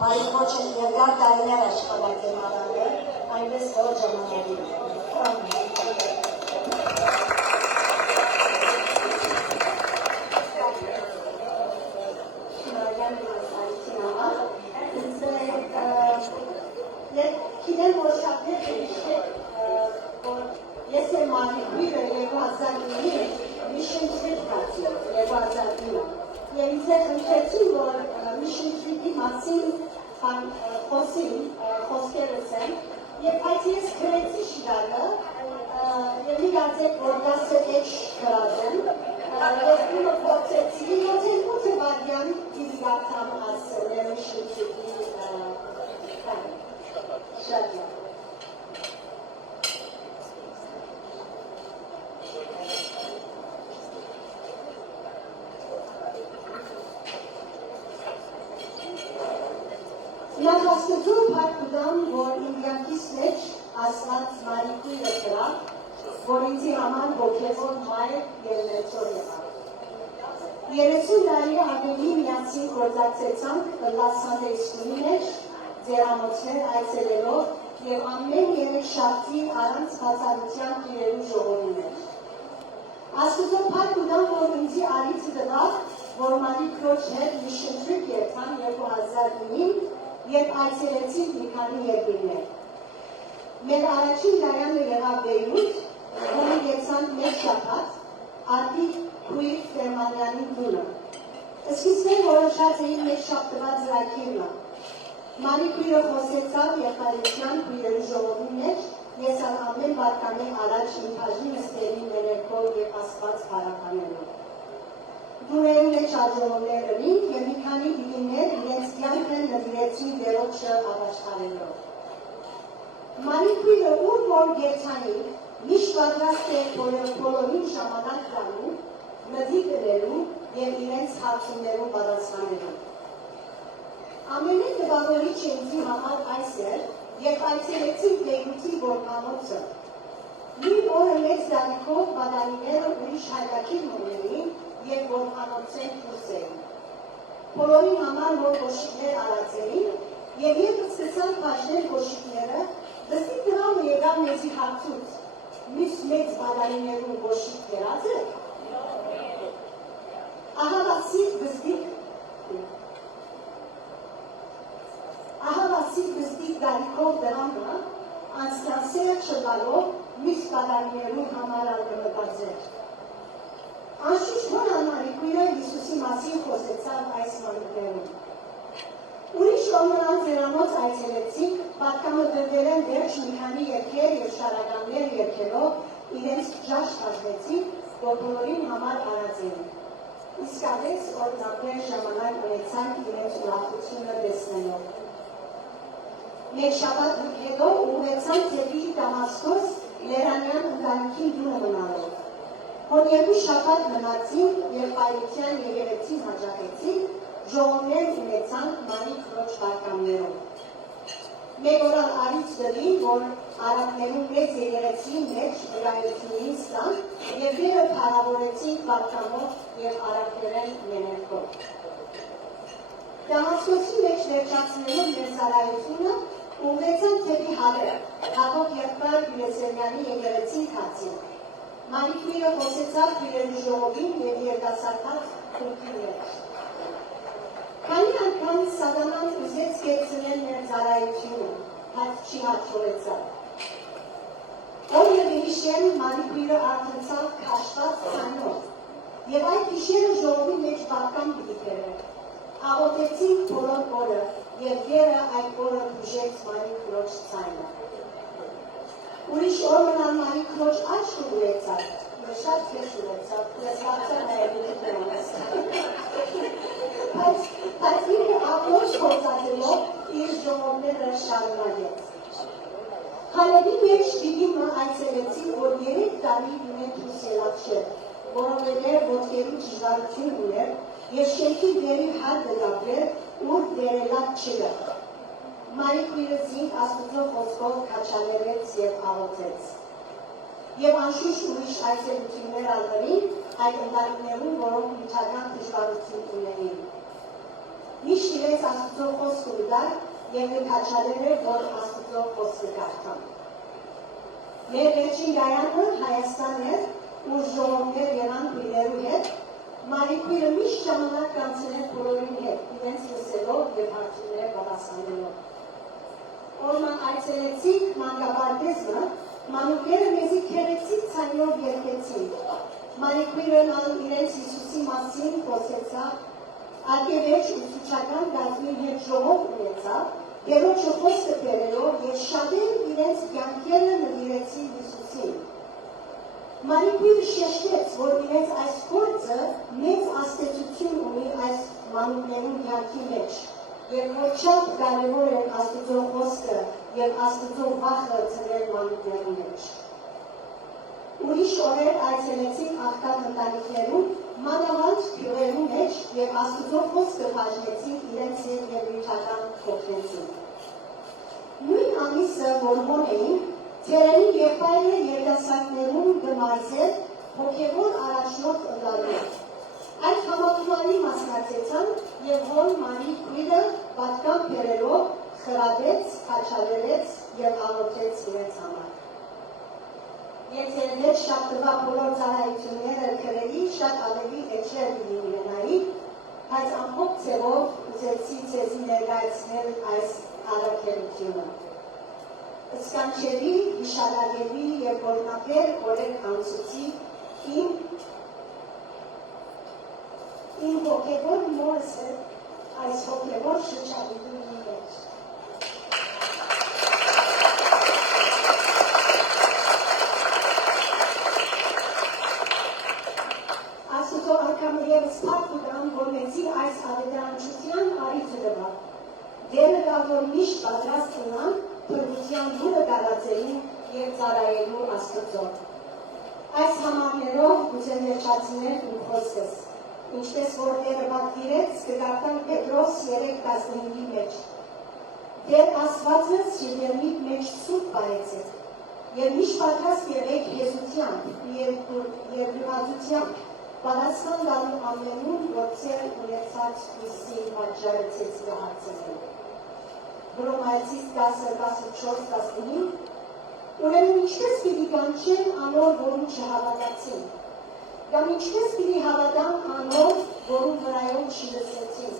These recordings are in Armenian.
Մարիկոչը երկար տարիներ աշխատակել արարել, այնպես որ ժամանակի։ Քիդել որ շատներ ես եմ Մարիկույրը 2009-ի Mission Trip կացի, 2009 և ինձ է խնդրեցին, որ Mission Trip-ի մասին խոսքերս եմ և այդ ես գրեցի շիրակը և մի գացեք, որ 10 էջ գրած եմ և ումը փորձեցի 7-8 վայրկյան դիվիգացամ ասել Mission Trip-ի շատ լավ Նախաստուծում պարկուդամ, որ ինդիակիս մեջ ասված Մարիկույրը կրա, որ ինձի համար հոգևոր մայր և մեծոր եղավ։ 30 տարի ավելի միացին գործակցեցանք լասանդեյսկունի մեջ, ձերանոցներ այցելելով և ամեն երեքշաբթի առանց բացառության կիրելու ժողովի մեջ։ Աստուծո պարկուդամ, որ ինձի արիցը տվավ, որ Մարիկոչ հետ Mission Trip երթան 2009-ին Երբ այցելեցին մի քանի երկրներ։ Մեր առաջին դարանը եղավ Բեյրութ, որը եծանք մեկ շաբաթ, արդիկ քույր Ֆերմանյանի տունը։ Սկիզբում որոշած էին մեկ շաբթվա ծրագիրը։ Մարիկույրը խոսեցավ եղբայրության քույրերի ժողովի մեջ, ես ամեն վարկանի առաջ իմ բաժին նստերի ներերքով և Աստված փառաբանելով։ Դուրերի մեջ աջողներ ըրինք և մի քանի դիվիներ իրենց կյանքն նվիրեցին դերոջը ապաշխարելով։ Մարիկույրը ուր որ գերցանիք, միշտ պատրաստ է բոլորին ժամանակ տալու, նվի դնելու և իրենց հարցումներում պատասխանելու։ Ամենին տպավորիչ ինձի համար այս էր, երբ այցելեցինք Բեյրութի որքանոցը։ Նույն օրը մեծ դարիքով բադանիները ուրիշ հայրակիր մոմներին և որքանոցեն կուրս էին։ Բոլորին համար որ կոշիկներ արած էին և երբ սկսան պաշտել կոշիկները, դստիկ դրամը եղավ մեզի հարցուց, մյուս մեծ բադանիներում կոշիկ դերած է։ Ահավասիկ բստիկ դարիքով դրամը անցկացել չլալով մյուս բադանիներում համար ալգմտազեր։ Անշուշտ որ Մարիկույրը Հիսուսի մասին խոսեցավ այս մանուկներում։ Ուրիշ որ նրանց ձերանոց այցելեցինք, պատկամը դրվել են վերջ մի քանի երգեր և շարականներ երգելով իրենց ճաշ հաշվեցին, որ բոլորին համար արած էին։ Իսկապես օրինապեր ժամանակ ունեցանք իրենց ուրախությունը տեսնելով։ Մեկ շաբաթ հետո ուղղեցանք դեպի Դամասկոս Լերանյան ընտանիքին դուրը մնալով։ Որ երկու շաբաթ մնացին և պայրության եկեղեցին հաճախեցին, ժողովներ ունեցանք Մարիկոչ վարկամներով։ Մեկ օրալ արից դրին, որ արաբներում մեծ եկեղեցին մեջ վրայությունին ստան և դերը փառավորեցին վարկամով և արաբերեն ներերքով։ Դամասկոսի մեջ վերջացնելով մեր ծառայությունը ուղղեցանք դեպի Հալեր, Հակոբ եղբայր Գյուրեսերյանի եկեղեցին հացին։ Մարիկույրը խոսեցավ քույրերի ժողովին և երիտասարդաց քրքի մեջ։ Քանի անգամ սատանան ուզեց կեցնել մեր ծառայությունը, բայց չի հաջողեցավ։ Օր և գիշեր Մարիկույրը արթնցավ քաշված ցանով, և այդ գիշերը ժողովի մեջ վարկամ պիտի բերեր։ Աղոթեցինք բոլոր օրը, և Տերը այդ օրը բուժեց Մարիկոչ ցայնը։ Ուրիշ օր մնալ Մարիկոչ աչք ունեցավ, շատ քեզ ունեցավ, ես հարցան Բայց ինքը ապրոց գործածելով իր ժողովները շարունակեց։ Հալերի մեջ դիվիմը այցելեցին, որ 3 տարի ունեն դուրս ելավ չէր, որովհետև ոտքերի ճշգարություն ուներ և շենքի դերի հար դգաբեր, ուր դերելակ չգա։ Մարիկույրը զինք Աստուծո խոսքով քաչաներեց և աղոթեց։ Եվ անշուշտ ուրիշ այցելություններ ալվերին այդ ընտանիքներում, որոնք նյութական դժվարություն ունեին։ Միշտ իրենց Աստծո խոսքը ուտար և նկաչալեր էր, որ Աստծո խոսքը կարդան։ Մեր վերջին գայանը Հայաստան էր, ուր ժողովներ եղան քույրերու հետ, Մարիքույրը միշտ ժամանակ կանցներ բոլորին հետ, իրենց լսելով և հարցումներ պատասխանելով։ Օրման այցելեցինք մանկաբարձը, մանուկները մեզի քերեցիկ ցայնով երգեցին։ Մարիքույրն իրենց Հիսուսի մասին խոսեցավ, արգևեջ ուսուցչական գազմի հետ ժողով ունեցավ, Գերոջը խոսքը բերելով և շատերն իրենց կյանքերը նվիրեցին Հիսուսին։ Մարիքույրը շեշտեց, որ իրենց այս գործը մեծ աստեցություն ունի այս մանուկներուն կյանքի մեջ, և որ շատ կարևոր է Աստծո խոսքը և Աստծո վախը ծնել մանուկներու մեջ։ Ուրիշ օրեր այցելեցին աղքատ ընտանիքներուն, մանավանդ գյուղերու մեջ և Աստծո խոսքը բաժնեցին իրենց հետ և նյութական օգնեցին։ Նույն ամիսը, որ հոն էին, Տերերի եղբայրը երիտասարդներուն գմայզել հոգևոր առաջնորդ ընտրելով։ Այդ համակարգի մասնակցեցան և հոն Մարիքույրը պատկան բերելով խրատեց, քաչալերեց և աղոթեց իրենց համար։ Եթե հետ շաբթվա բոլոր ծառայությունները գրեի, շատ ավելի էջեր լինենայի, բայց ամբողջ ձևով ուզեցի ձեզի ներկայացնել այս առաքելությունը։ Սկանչելի, հիշարակելի և որնապեր օրեր անցուցի իմ հոգևոր մորս է այս հոգևոր շրջանների մեջ։ Աստծո անգամ ևս փառք ուտամ, որ մեզի այս ավետարանչության արիթը տվավ։ Դերը կա, որ միշտ պատրաստ ունան փրկության լուրը տարածելու և ծառայելու Աստծո։ Այս համարներով կուզեմ վերջացնել իմ խոսքս, ինչպես որ Տերը պատվիրեց կգարտան Պետրոս 3:15-ի մեջ։ Տեր Աստվածը սիրելիք մեջ սուրբ բարեցեք, և միշտ պատրաստ եղեք հեզությամբ և լուհացությամբ, պատասխան տալու ամենուն, որ ձեր ունեցած հույսի պատճառը ձեզ կհարցնեն։ Հռոմայացիս 10:14-15 Ուրեմն ինչպես պիտի կանչեն անոր, որում չհավատացին, կամ ինչպես պիտի հավատան անոր, որում վրայով չլսեցին,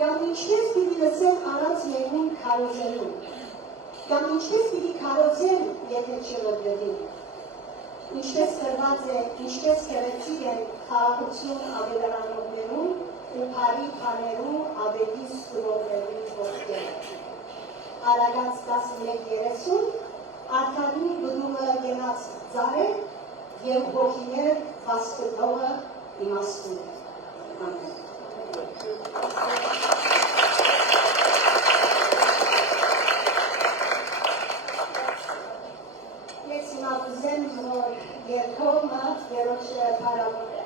կամ ինչպես պիտի լսեն առանց մեկուն քարոզելու, կամ ինչպես պիտի քարոզեն, եթե չլրվին, ինչպես գրված է, ինչպես գեղեցիկ են խաղաղություն ավետարանողներուն ու բարի բաներու ավելի ստուգողներու ոտքերը։ Արագած 11:30 Արդանի բդուղը գնաց ծառ է և հոգիներ վաստկողը իմաստուն է։ Ամեն։ Ես հիմա ուզեմ, որ երկողը երոջը պարավոր է։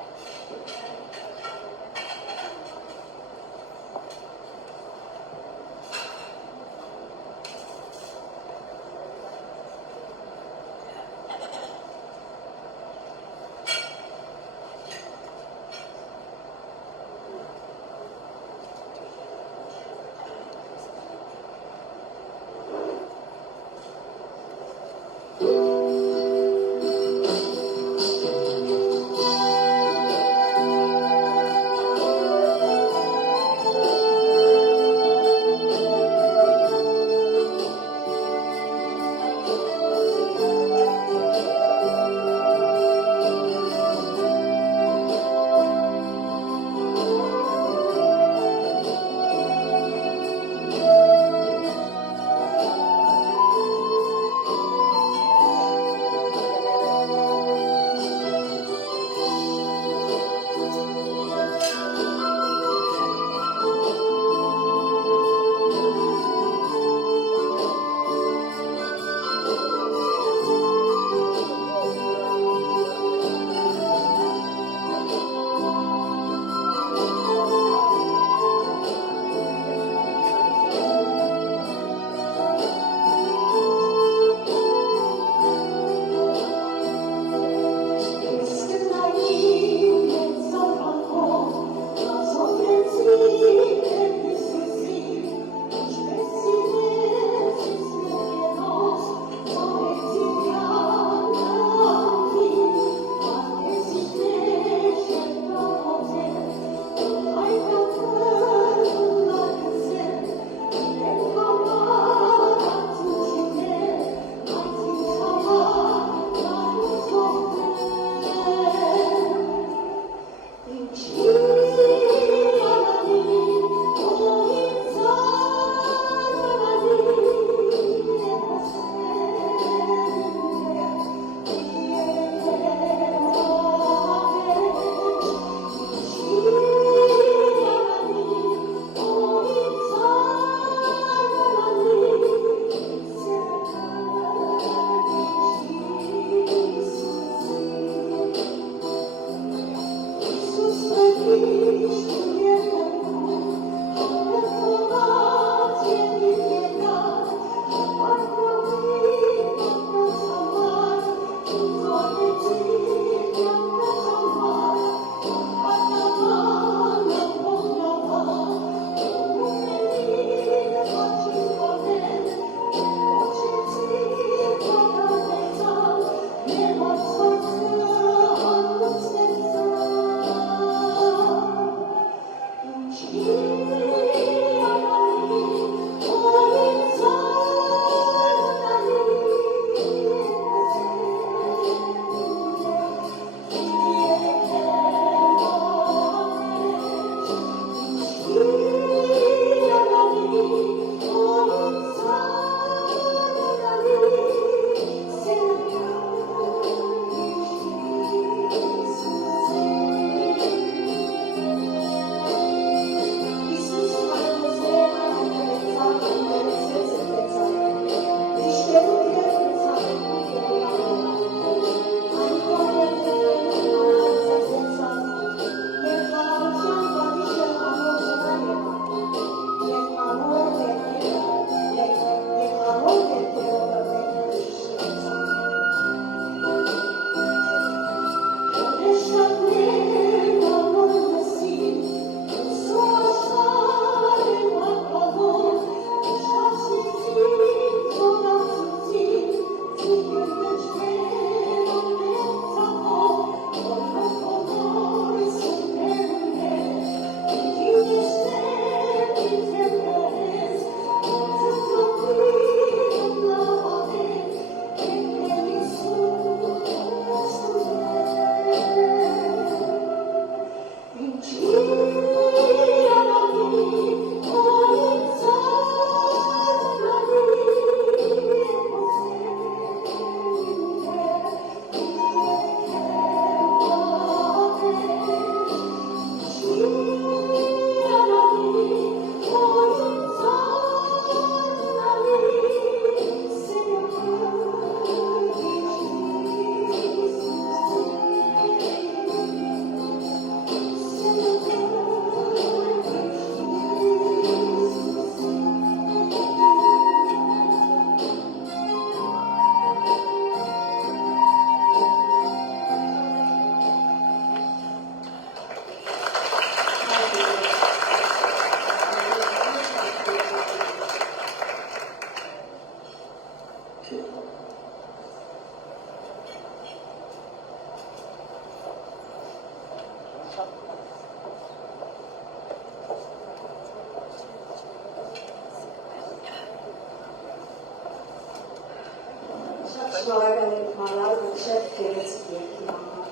շնորհակալ եմ Մարալ ու շատ գեղեցիկ երկի համար։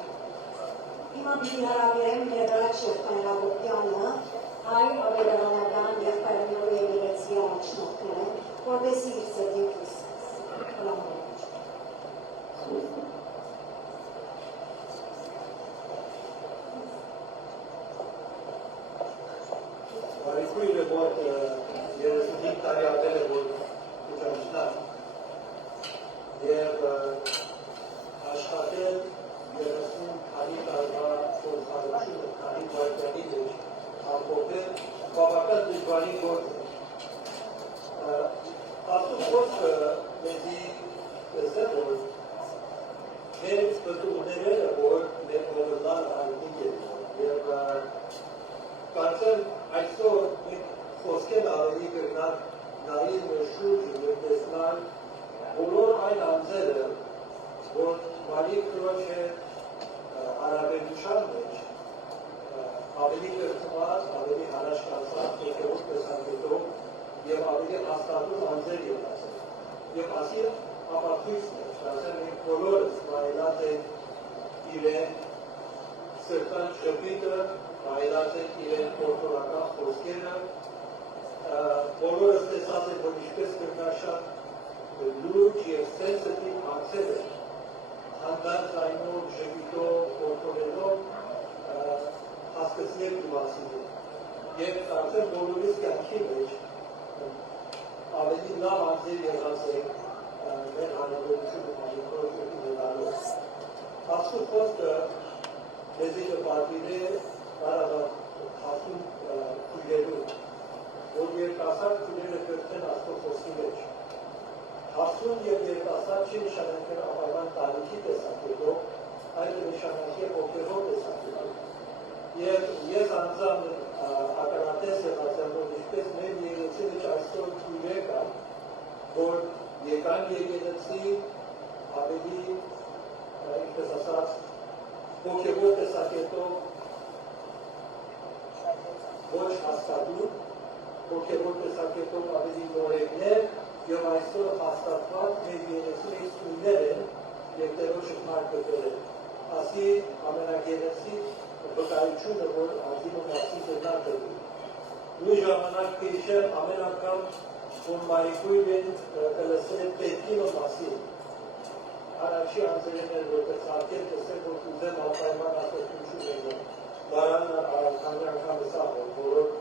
Հիմա պիտի հարավերեմ Գեդրակ Շեխտայնավոկյանը, հայ ավետարանական և պայմանավոր եկեղեցի առաջնորդները, որպեսզի իր սրտին քրիստոս։ Բարիքույրը, որ 35 տարի ապել է, որ ուճանիշնար և աշխատել 30 քանի տարվա խորհրդանշումը, քանի վայրկյանի մեջ ամփոփել բավական դժվարի գործ է։ Աստծո խոսքը մեզի տեսել, որ մեր պտուղները, որ մեր հողլան հայտնի են, և կարծեմ այսօր մենք խոսքել ավելի կրնակ նայել մեր շուրջը և տեսնել բոլոր այն անձերը, որ Մարիի Քրոջ հետ հարաբերության մեջ ավելի կրթված, ավելի հարաշկացած, եկեղուց տեսակետով և ավելի հաստատուն անձեր եղածել։ Եվ ասի ապացույցն է, ասեմ մենք բոլորս վայելած ենք իրեն սրտան շփիտը, վայելած ենք իրեն օրթորական խոսքերը, բոլորս տեսած ենք, որ ինչպես կրնաշատ լուրջ և սենսիտիվ հարցերը հանդարտ այնով, ժպիտով, օրթորելով հասկացնել ու ասինել։ Եվ կարծեմ բոլորիս կյանքի մեջ ավելի լավ անձեր եղած ենք մեր հարաբերությունը Մարիի ունենալով։ Աստծո խոսքը մեզի կպատվիրե բարավատ հասուն քույրերու, որ երկասակ քույրերը կրթեն Աստծո խոսքի մեջ։ Հասուն և երկասակ չի նշանակել ապայման տարիքի տեսակետով, այլ նշանակի հոգևոր տեսակետով։ Եվ ես անձամբ ականատես եղած եմ, որ ինչպես մեր եկեղեցի մեջ այսօր քույրեր կան, որ եկան եկեղեցի ավելի, ինչպես ասած, հոգևոր տեսակետով ոչ հաստատուն, հոգևոր տեսակետով ավելի նորեկներ և այսօր հաստատված մեր եկեղեցի քույրեր են և Տերոջ շնորհքը կրել։ Ասի ամենագեղեցիկ վկայությունը, որ ազգի մասին կրնակ կրվի։ Նույն ժամանակ կհիշեմ ամեն անգամ, որ Մարիկույրին կլսել պետքինը մասին։ Առաջի անձերին էր, որ կցարկել տեսել, որ կուզեմ ապայման ասոտություն ենեմ։ Բարանը քանի անգամ սաղ է, որով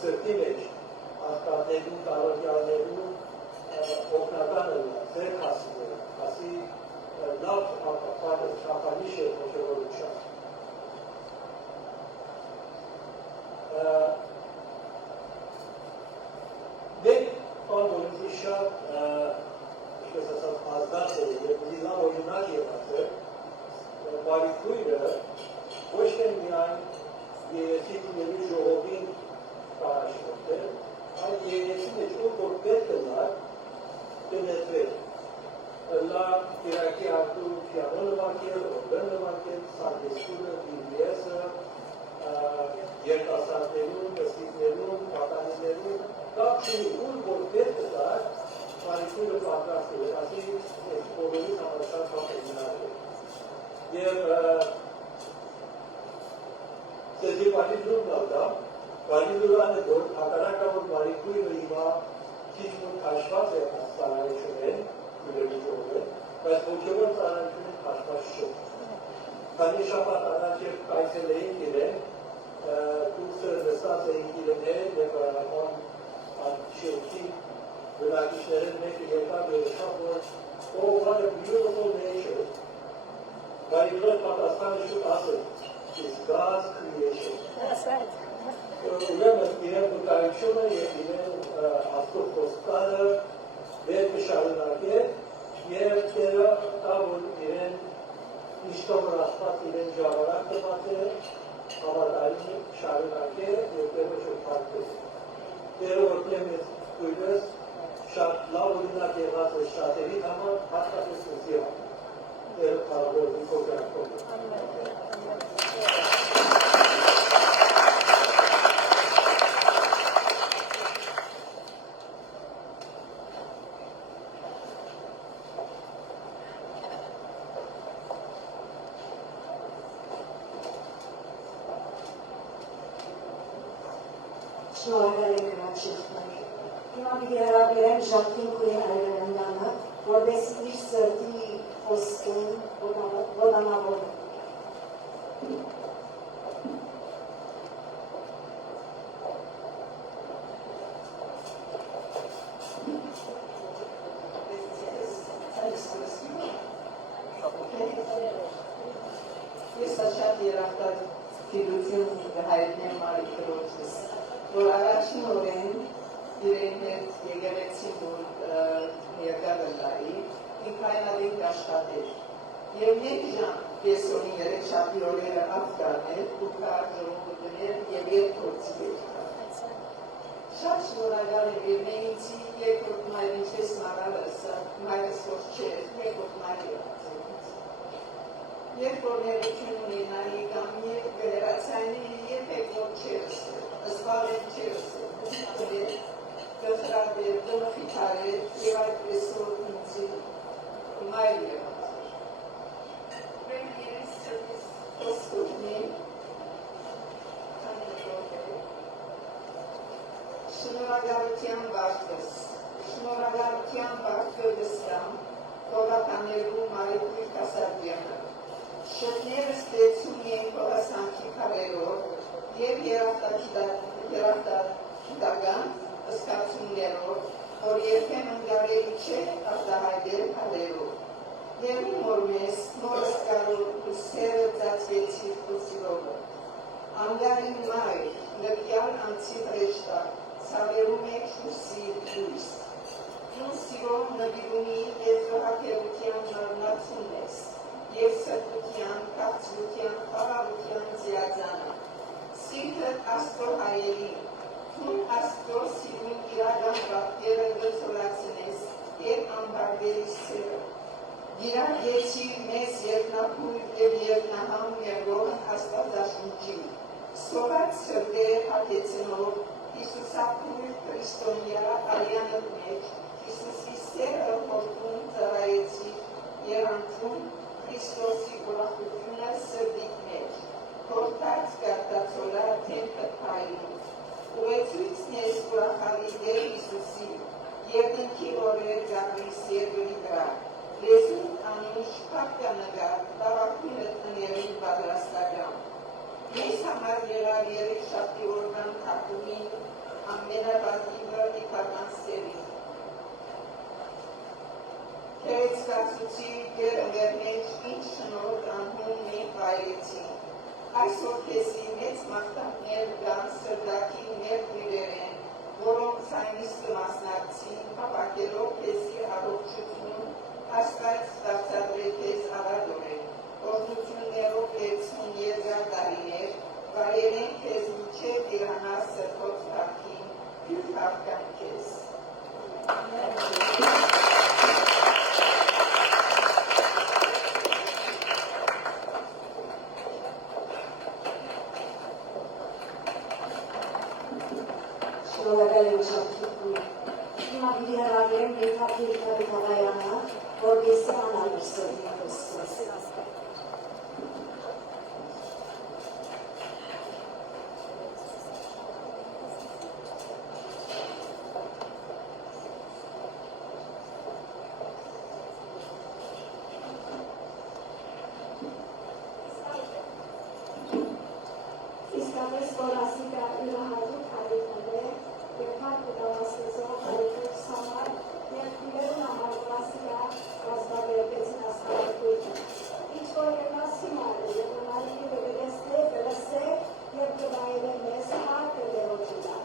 սրտի մեջ աղկատներու, տարօրյալներու օգնականը ձեր հասիներ, ասի լավ ապապատը, չափանիշ է հոգևորության։ Մենք բան, որ ինձի շատ, ինչպես ասած, ազդած է և լիզան օրինակ եղած է, Մարիկույրը ոչ թե միայն եկեղեցի քույրերի ժողովին առաջնորդել, այլ եկեղեցի մեջ որ պետք է կնետվել։ Լա Իրաքի արտու պիանո նվագել, օրգան նվագել, սարդեսկուրը, բիբլիեսը, երիտասարդներուն, դստիկներուն, պատանիներուն, կապ չունի, որ պետք է Մարիկույրը պատրաստել է, ասի բոլորիս համար շատ բան է մնալու։ Եվ Սեզի Պարիզուրն ալդա, Պարիզուրան է, որ հակարակա, որ Մարիկույրը հիմա քիչ մոտ քաշված է ծառայությունեն, քույրերի ժողովեն, բայց հոգևոր ծառայությունեն քաշված չէ։ Քանի շաբաթ առաջ երբ կայցել էինք իրեն, դուրսը նստած էինք իրեն և շերքի բնակիչներեն մեկը եկավ և եկավ, որ oh, what a beautiful nature. Բարիքրոջ պատասխանը շուտ ասել, it's God's creation. That's right. Ուրեմն իրեն վկայությունը և իրեն Աստծո խոստանը վեր կշարունակել և Տերը կա, որ իրեն միշտով Աստված իրեն ժառանգ տված է, հավատարիմ շարունակել և Տերը շփոթել։ Տերը որտեղ մեզ քույրս շատ լավ օրինակ եղած է շատերի համար, հատկապես ինձի համար։ Տերը փառավորվի քո կյանքով։ պիտի հրավիրեմ Ժակին Քուրի Հայրենյանը, որպես իր սրտի խոսքին ոդանավոր։ Ես շատ երախտար գիտություն հայտնեմ Մարիքրոջս, որ առաջին օրեն իրեն հետ եկեղեցին որ ներկա գտայի, ինքայնալին աշխատեր։ Եվ մեկ ժամ կեսոնի երեքշաբթի օրերը աղկաներ, ու կար ժողովուրդներ և երկրորդի երկար։ Շատ շնորհակալ եմ եւ նույնիսկ երկրորդ մայր ինչպես մարալս, մայրս ոչ չէր, երկրորդ մայրը։ Երբ որ ներություն ունենայի կամ երբ գերացայնի երբեք ոչ չերս, զբաղեն չերս, գլխրաբեր, գլխիթարեր և այդպես որ ինձի մայր եղած։ Վեն երես չպես խոսքուտնի, շնորհակալության բարձր դստամ, թողականերու Մարիկույր Կասարդյանը, շտներս դեցում են խորասանքի քարերով և երախտագիտական զգացումներով, որ երբեմն կարելի չէ արտահայտել քարերով։ Եվ մոր մեզ, մորս կարող ու սերը ծածկեցիր խոսիրովը։ Անգարին մայր, նվյալ անցի հրեշտա, սավերում եք շուսի դույս։ Իմ սիրով նվիրումի եզրահակերության նարնացում ես, և սրտության, կացության, խաղաղության ձիածանը։ Սիրտդ աստո հայելի, թուն աստո սիրուն իրական բաղկերը գծորացնես և ամբարվերի սերը։ Գիրագեցիր մեզ երկնապույր և երկնահամ մեղողն աստվածաշունչի, սոված սրտերը հատեցնով Հիսուսապույր Քրիստոնյա արյանըտ մեջ, Հիսուսի սերը հորդուն ծրայեցիր երանցում Քրիստոսի ուրախությունը սրդիք մեջ, հորդած կարտացոլա թեմքը պային, ուղեցույցն ես ուրախալի դեր Հիսուսի, երկնքի օրեր գավրիս երկրի վրա, լեզուն անուն շպակկա նգար, տավակույնըտ ններին բադրաստական։ Ես համար եղավ երեքշաբթի օրվան թակումին ամենաբազիվը իպական սերի։ Քերեցկացուցի դերը մեր մեջ ինչ շնորհ անհուն մենք վայրեցին։ Այսօր քեզի մեծ մաղթանքներ կան սրտակի մեր քույրերեն, որոնք ցայնից կմասնակցին, հավաքելով քեզի առողջություն, Աստված ստացադրե քեզ առատորեն, օրհնություններով վերցնին երկար տարիներ, վայելեն քեզ մինչև դիրանա սրբոց թափքին, հյուր թափկան քեզ։ Շնորհակալ եմ Ժակին։ Հիմա պիտի հրավիրեմ Միրհավիր Քարիքավայանը, որպեսզի անալուր սրտի խոսքս։ Իսկապես որ ասիկա յուրահատուկ հարիքն է, և հարկ կտավասկեզող հարիքոց համար, և իրերուն համար որ ասիկա ազգաբերպեցին ասկարակույրը։ Ինչ որ եղասի մարը, և որ մարիկի վելեսե, և կվայել է մեզ հարկ է լերոջիլա։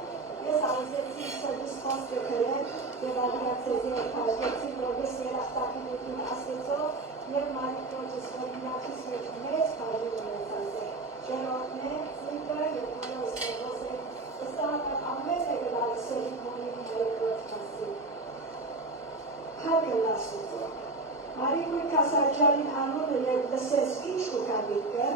Ես արզեցի սրդիս խոսքը կրել, և ադրացեզի է կարգեցի, որպես երախտակինություն ասեցող, և մարիկոջս որինակից մեջ մեծ կարդին ունեցած է։ Ժերովն է, զիգը և մորոս նեղոս է, վստահական ամեն է գլալը սերի մոնին երկրոտ մասի։ Հարգը լասուծո։ Մարիկույր Կասարջանին անունը և լսես ինչ կուկավիկը,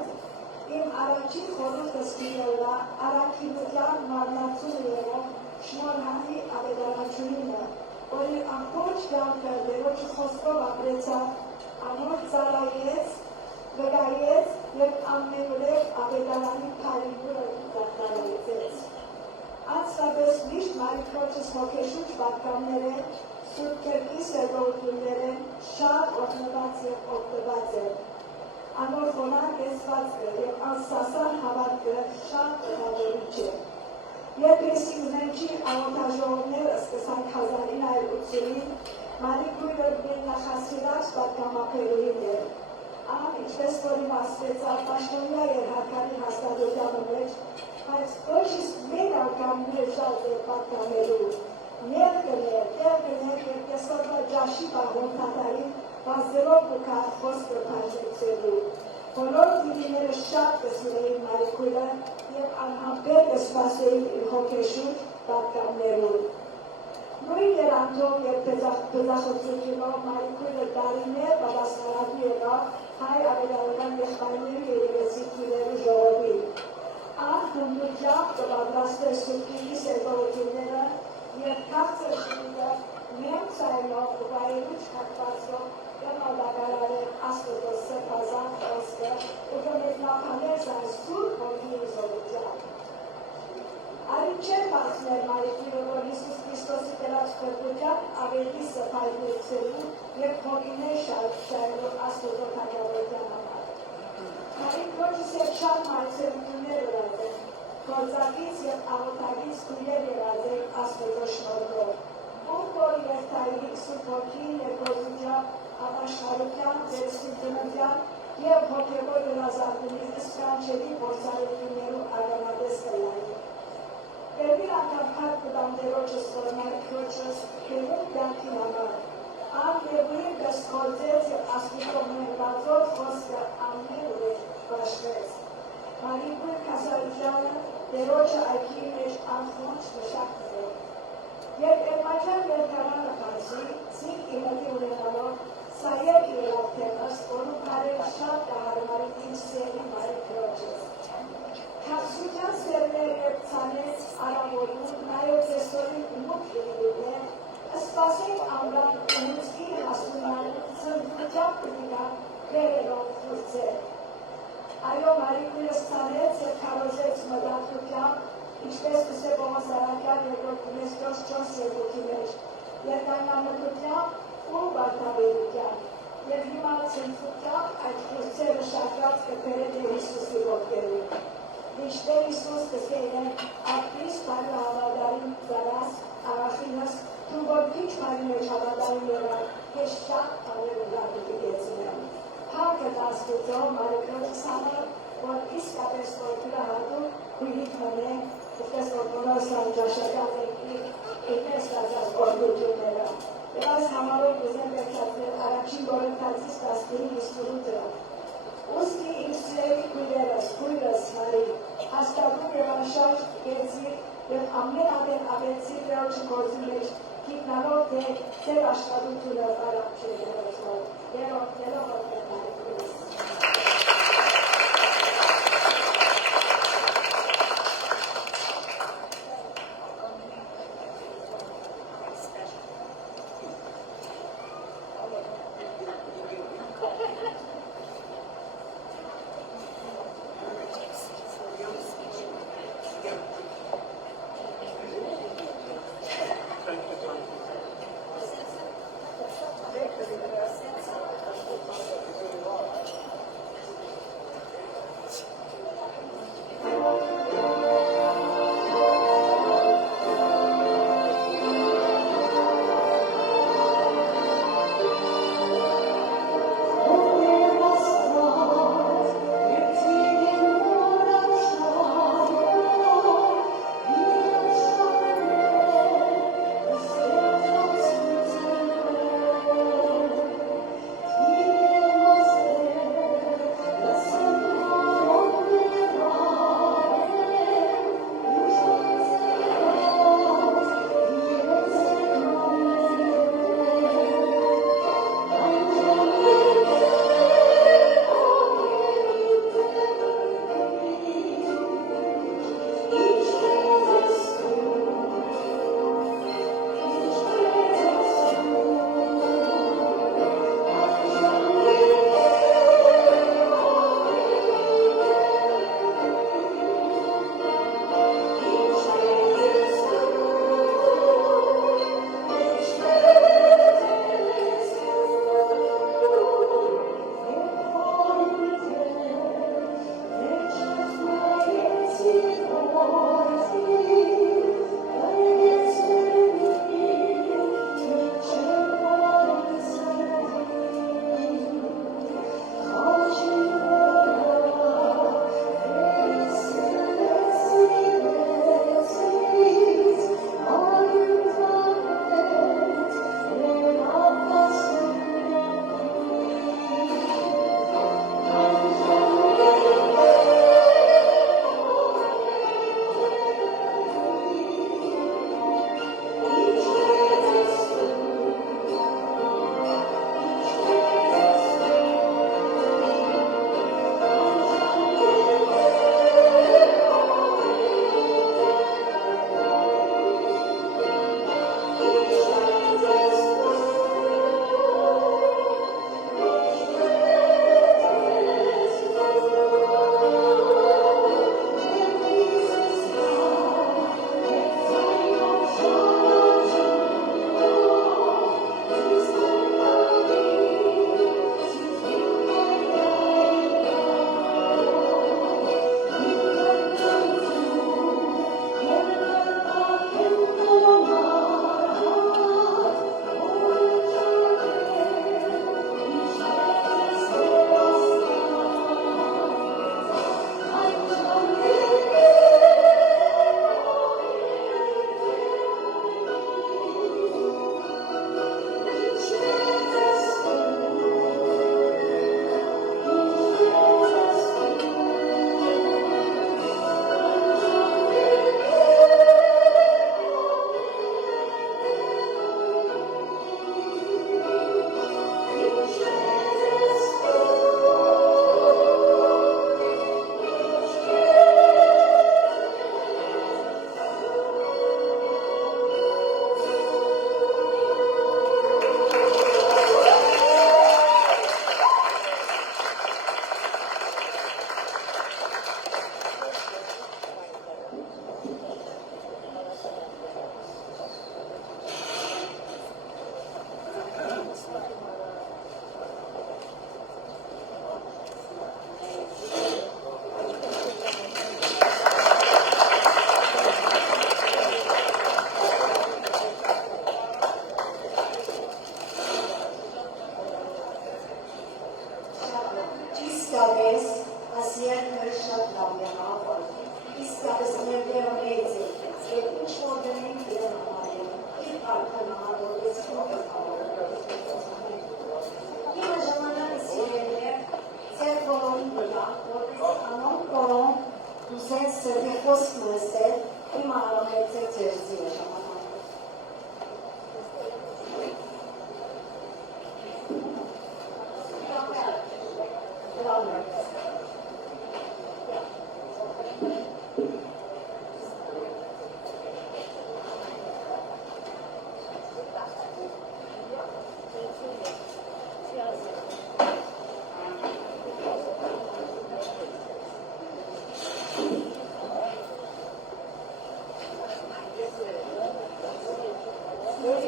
իմ առաջին խորհուրդս կիրելա առաքինության մարմնացուն եղող շնորհալի ավետարանչունինը, որ իր ամբողջ կյանքը Տերոջի խոսքով ապրեցավ, անոր ծառայեց, վկայեց և ամենուրեք ավետարանի փայլուրը զարդարեցեց։ Անցկապես միշտ Մարիքրոջս հոգեշուչ պատկաններ են, Սուրբ Կերպի սերտորություններ են, շատ օգնված և օգտված են։ Անոր խոնար կեսվածքը և անսասան հավատքը շատ ուղղավորիչ է։ Երբ Հեսիգնենչի աղոթաժողովները սկսան 1980-ին, Մարիքույրը նախասիրած պատգամապերուին էր։ Ան, ինչպես որ իմաստեց, պաշտոնյա էր հարկանի հաստատությանը մեջ, բայց ոչ իսկ մեր անգամ նեժալ էր պատգամելու։ Ներ կներ, և կեսօրվա ջաշի պահոն թաթարին բազերով ու խոսքը պաշտեցելու։ Բոլոր դիրիները շատ կսիրեին Մարիքույրը և անհամբեր կսպասեին իր հոգեշուչ պատգամներուն։ Նույն երանքով և պեզախոցությունով Մարիքույրը դարիներ պատասխանատու եղավ հայ ավետարական եղբայրների երևեցիկների ժողովին։ Ան հնդուրջավ կպատրաստեր Սուրբի սերտորությունները և քաղցր շնիդը մեմ ծայնով ու վայելուչ կակվածով կմալդակարարել աստոտոս սեպազան խոսքը ու կմետնապաներ զայն սուրբ հոգի զորության։ Արին չեր բացներ Մարիքույրը, որ Հիսուս Քրիստոսի դրած փրկության ավելի սփայլեցելու և հոգիներ շարժելու աստոտո թագավորության համար։ Մարիքրոջս և շատ մայրցերություններ ուրած են, գործակից և աղոթակից քույրեր եղած են աստոտո շնորհով։ Ում որ երթայի Սուրբ Հոգին երկրորդությամբ ապաշխարության, ձերսինդնության և հոգևոր լրազարդումի սկանչելի փորձառություններու ագանատես կլային։ Վերմին անգամ փառք կտամ Տերոջս, որ Մարիքրոջս քերուն կյանքի համար ան Եվրին պես գործեց և աստուծո մեղվածով խոսքը ամեն ուր բաշխեց։ Մարիքույր Քասարիջյանը Տերոջը այքի մեջ անխոնջ մշակներ է։ Երբ Էրմաջան ներկարանը բացի, ցինք իմետի ունենալով, սա երկ եղավ թեմս, որում բարերը շատ կահարմարի իմ սերի Մարիքրոջս։ Քասության սերներ և ծանեց արավորում, նայով տեսորին մուտ իրիլներ, սպասենք ամրան ունուցքի հասունան, ծնվությամբ կնիկան վերելով վրծեր։ Այո, Մարիքույրս ծանեց և քարոզեց մտածությամբ, ինչպես կսեպողոս արակյան երկրորդ մեսկոս 4 երկոքի մեջ, երկայնամտությամբ ու բարդավերությամբ, և հիմա ծնվությամբ այդ վրծերը շակած կպերել է Հիսուսի ոտքերին։ Ինչտե Հիսուս կսեյնեն ակրիս բարի հավադարին ծարաս, աղախինս, թու որ քիչ բարի մեջ հավադարին եղան, ես շատ տաներ ուղղակի կգեցինեմ։ Հարկը աստուծո Մարիքրոջս համար, որ իսկապես որքրը հատուկ հույլիք մնենք, ինչպես որ բոլոր սանջաշակած ենք իրներ ստացած օրդությունները։ Եվ այս համարով ուզեմ վերջացնել առաջին Կորինթացիս 15:8-ը։ Ուստի իմ սիրելի քույրերս, քույրս Մարի, հաստատում և անշարժ գեցիր և ամեն ավեցիր Տերոջի գործի մեջ գիտնալով թե ձեր աշխատությունը բարակ չէ երեխով, երողնելով օգնել Մարիքույրս։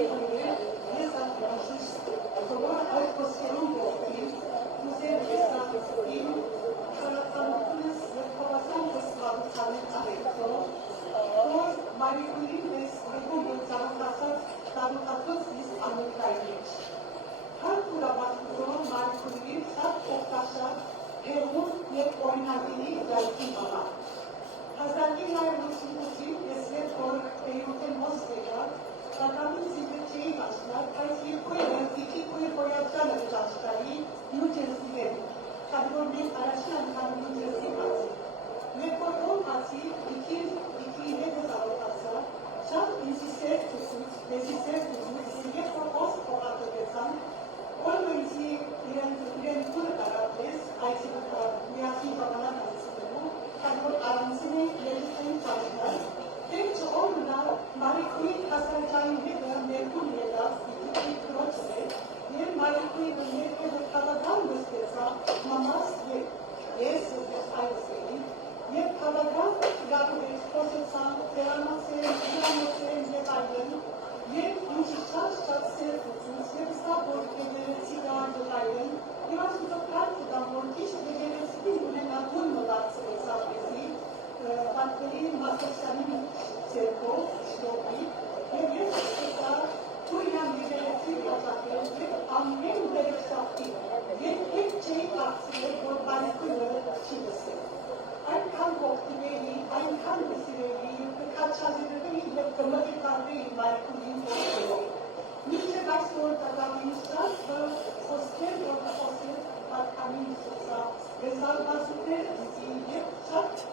Եկեղեցին ես ակտիվիստ որ այդ խոսքերում ողջին ուզել տեսածին քարականությունս եւ փոխանցած զգացումն աղետով որ Մարիքուին ես եկում ծառայացած տարուկացած իս ամերիկայից Հարկուրաբացում Մարիքուին շատ օգտաշատ հերում եւ օրինակի դարձի համար 1988-ին ես երբ որ Բեյրութին մոս եկա Կակամին զիվեր չէի դաշնար, բայց երկու երդիքի կույր հոյացյանը դաշտարի նու ջերզիվեր, կան որ մենք առաջին անգամ նու ջերզի բացի։ Մեր որ հոմ բացի, իքի հետը զարոտացա, շատ ինձի սեր թուսուց, դեզի սեր թուսուց, երբ որ ոս փողատվեցան, օրը ինձի իրեն կուրը կարապես, այցի միասին ժամանակ անցնելու, կան որ առանցին է երդիքային դաշնար, Դեմ չողնա Մարիքուին հասարակային հետը ներկում ելավ իդիքի կրոչս է, և Մարիքուին ներկել կավագան վստեցա մամաս ես այլս էի, և կավագան գաղվեց խոսեցան, տերանացեն, իրանոցեն և այլն, և ինչի շատ սեր ուծուց, և սա որ գեգերեցի գան և այլն, և ասուծով կարդ ուտան, որ ճիշտ գեգերեցին ունենա գույն մոդարձրեց ապեզի, պատկերի մասոցյանի ձերքով, շտոպի, և ես ստա կույրյան եղերեցի ատակել, և ամեն դերեքսավտի, և եկ չէի կարծել, որ Մարիքույնը չի լսել։ Այնքան ողջունեի, այնքան լսիրեի, կքաչազիրեի և կմղի կարվեի Մարիքույնին ողջունեի։ Մինչև այսօր կատավին շատ խոսքեր, որ խոսել պատկամին սոցա, գզալվածուներ դիզի և շատ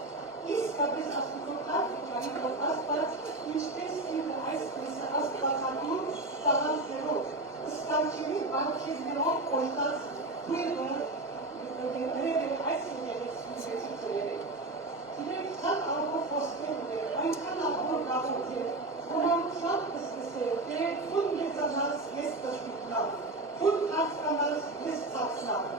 իսկապես աստուծոքար կային, որ աստված ինչպես իրը այսպես աստվածատուր տաղանձերով, սկանչերի բանքերներով կոշտած կույրը դրել է այս եղեցին ձեցիցրել է։ Իրենք շատ աղոր խոսքեր ուներ, այնքան աղոր գաղոտ էր, հոմանությամբ կսկսել, դեր թուն մեծանաց ես կշպիտնամ, թուն հասկանաց ես ծացնամ,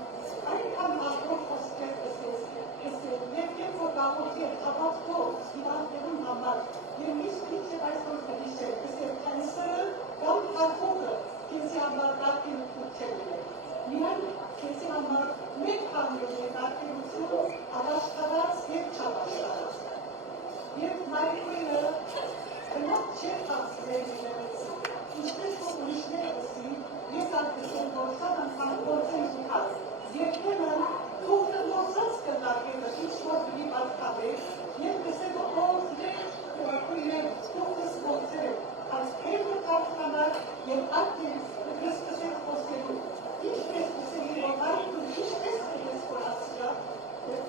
այնքան աղոր խոսքեր կսել, և երբ որ գաղորդի էր հավատքով հիվանդներուն համար և միշտ այսօր կհիշել, կսել կենսերը կամ հարկողը կենսի համար գարկելություն չեն ուներ։ Միայն կենսի համար մեկ հանրոն է գարկելություն աղաշտարած և չաղաշտարած։ Եվ Մարիքույնը կնակ չէր խացրել եղեցի, ինչպես որ ուրիշները ասին, ես արկեսել, որ շատ անգամ գործեն զուքած, երկնեմն թողնը նոսած կլարկելը, ինչ որ բնի պատկաբեր, և կսել որ իրեն թողնս գործել, այս հերմը կարդանար և ակտերից կսկսել խոսելու, ինչպես կսելի որ Մարիքույն ինչպես կես որ ասրա,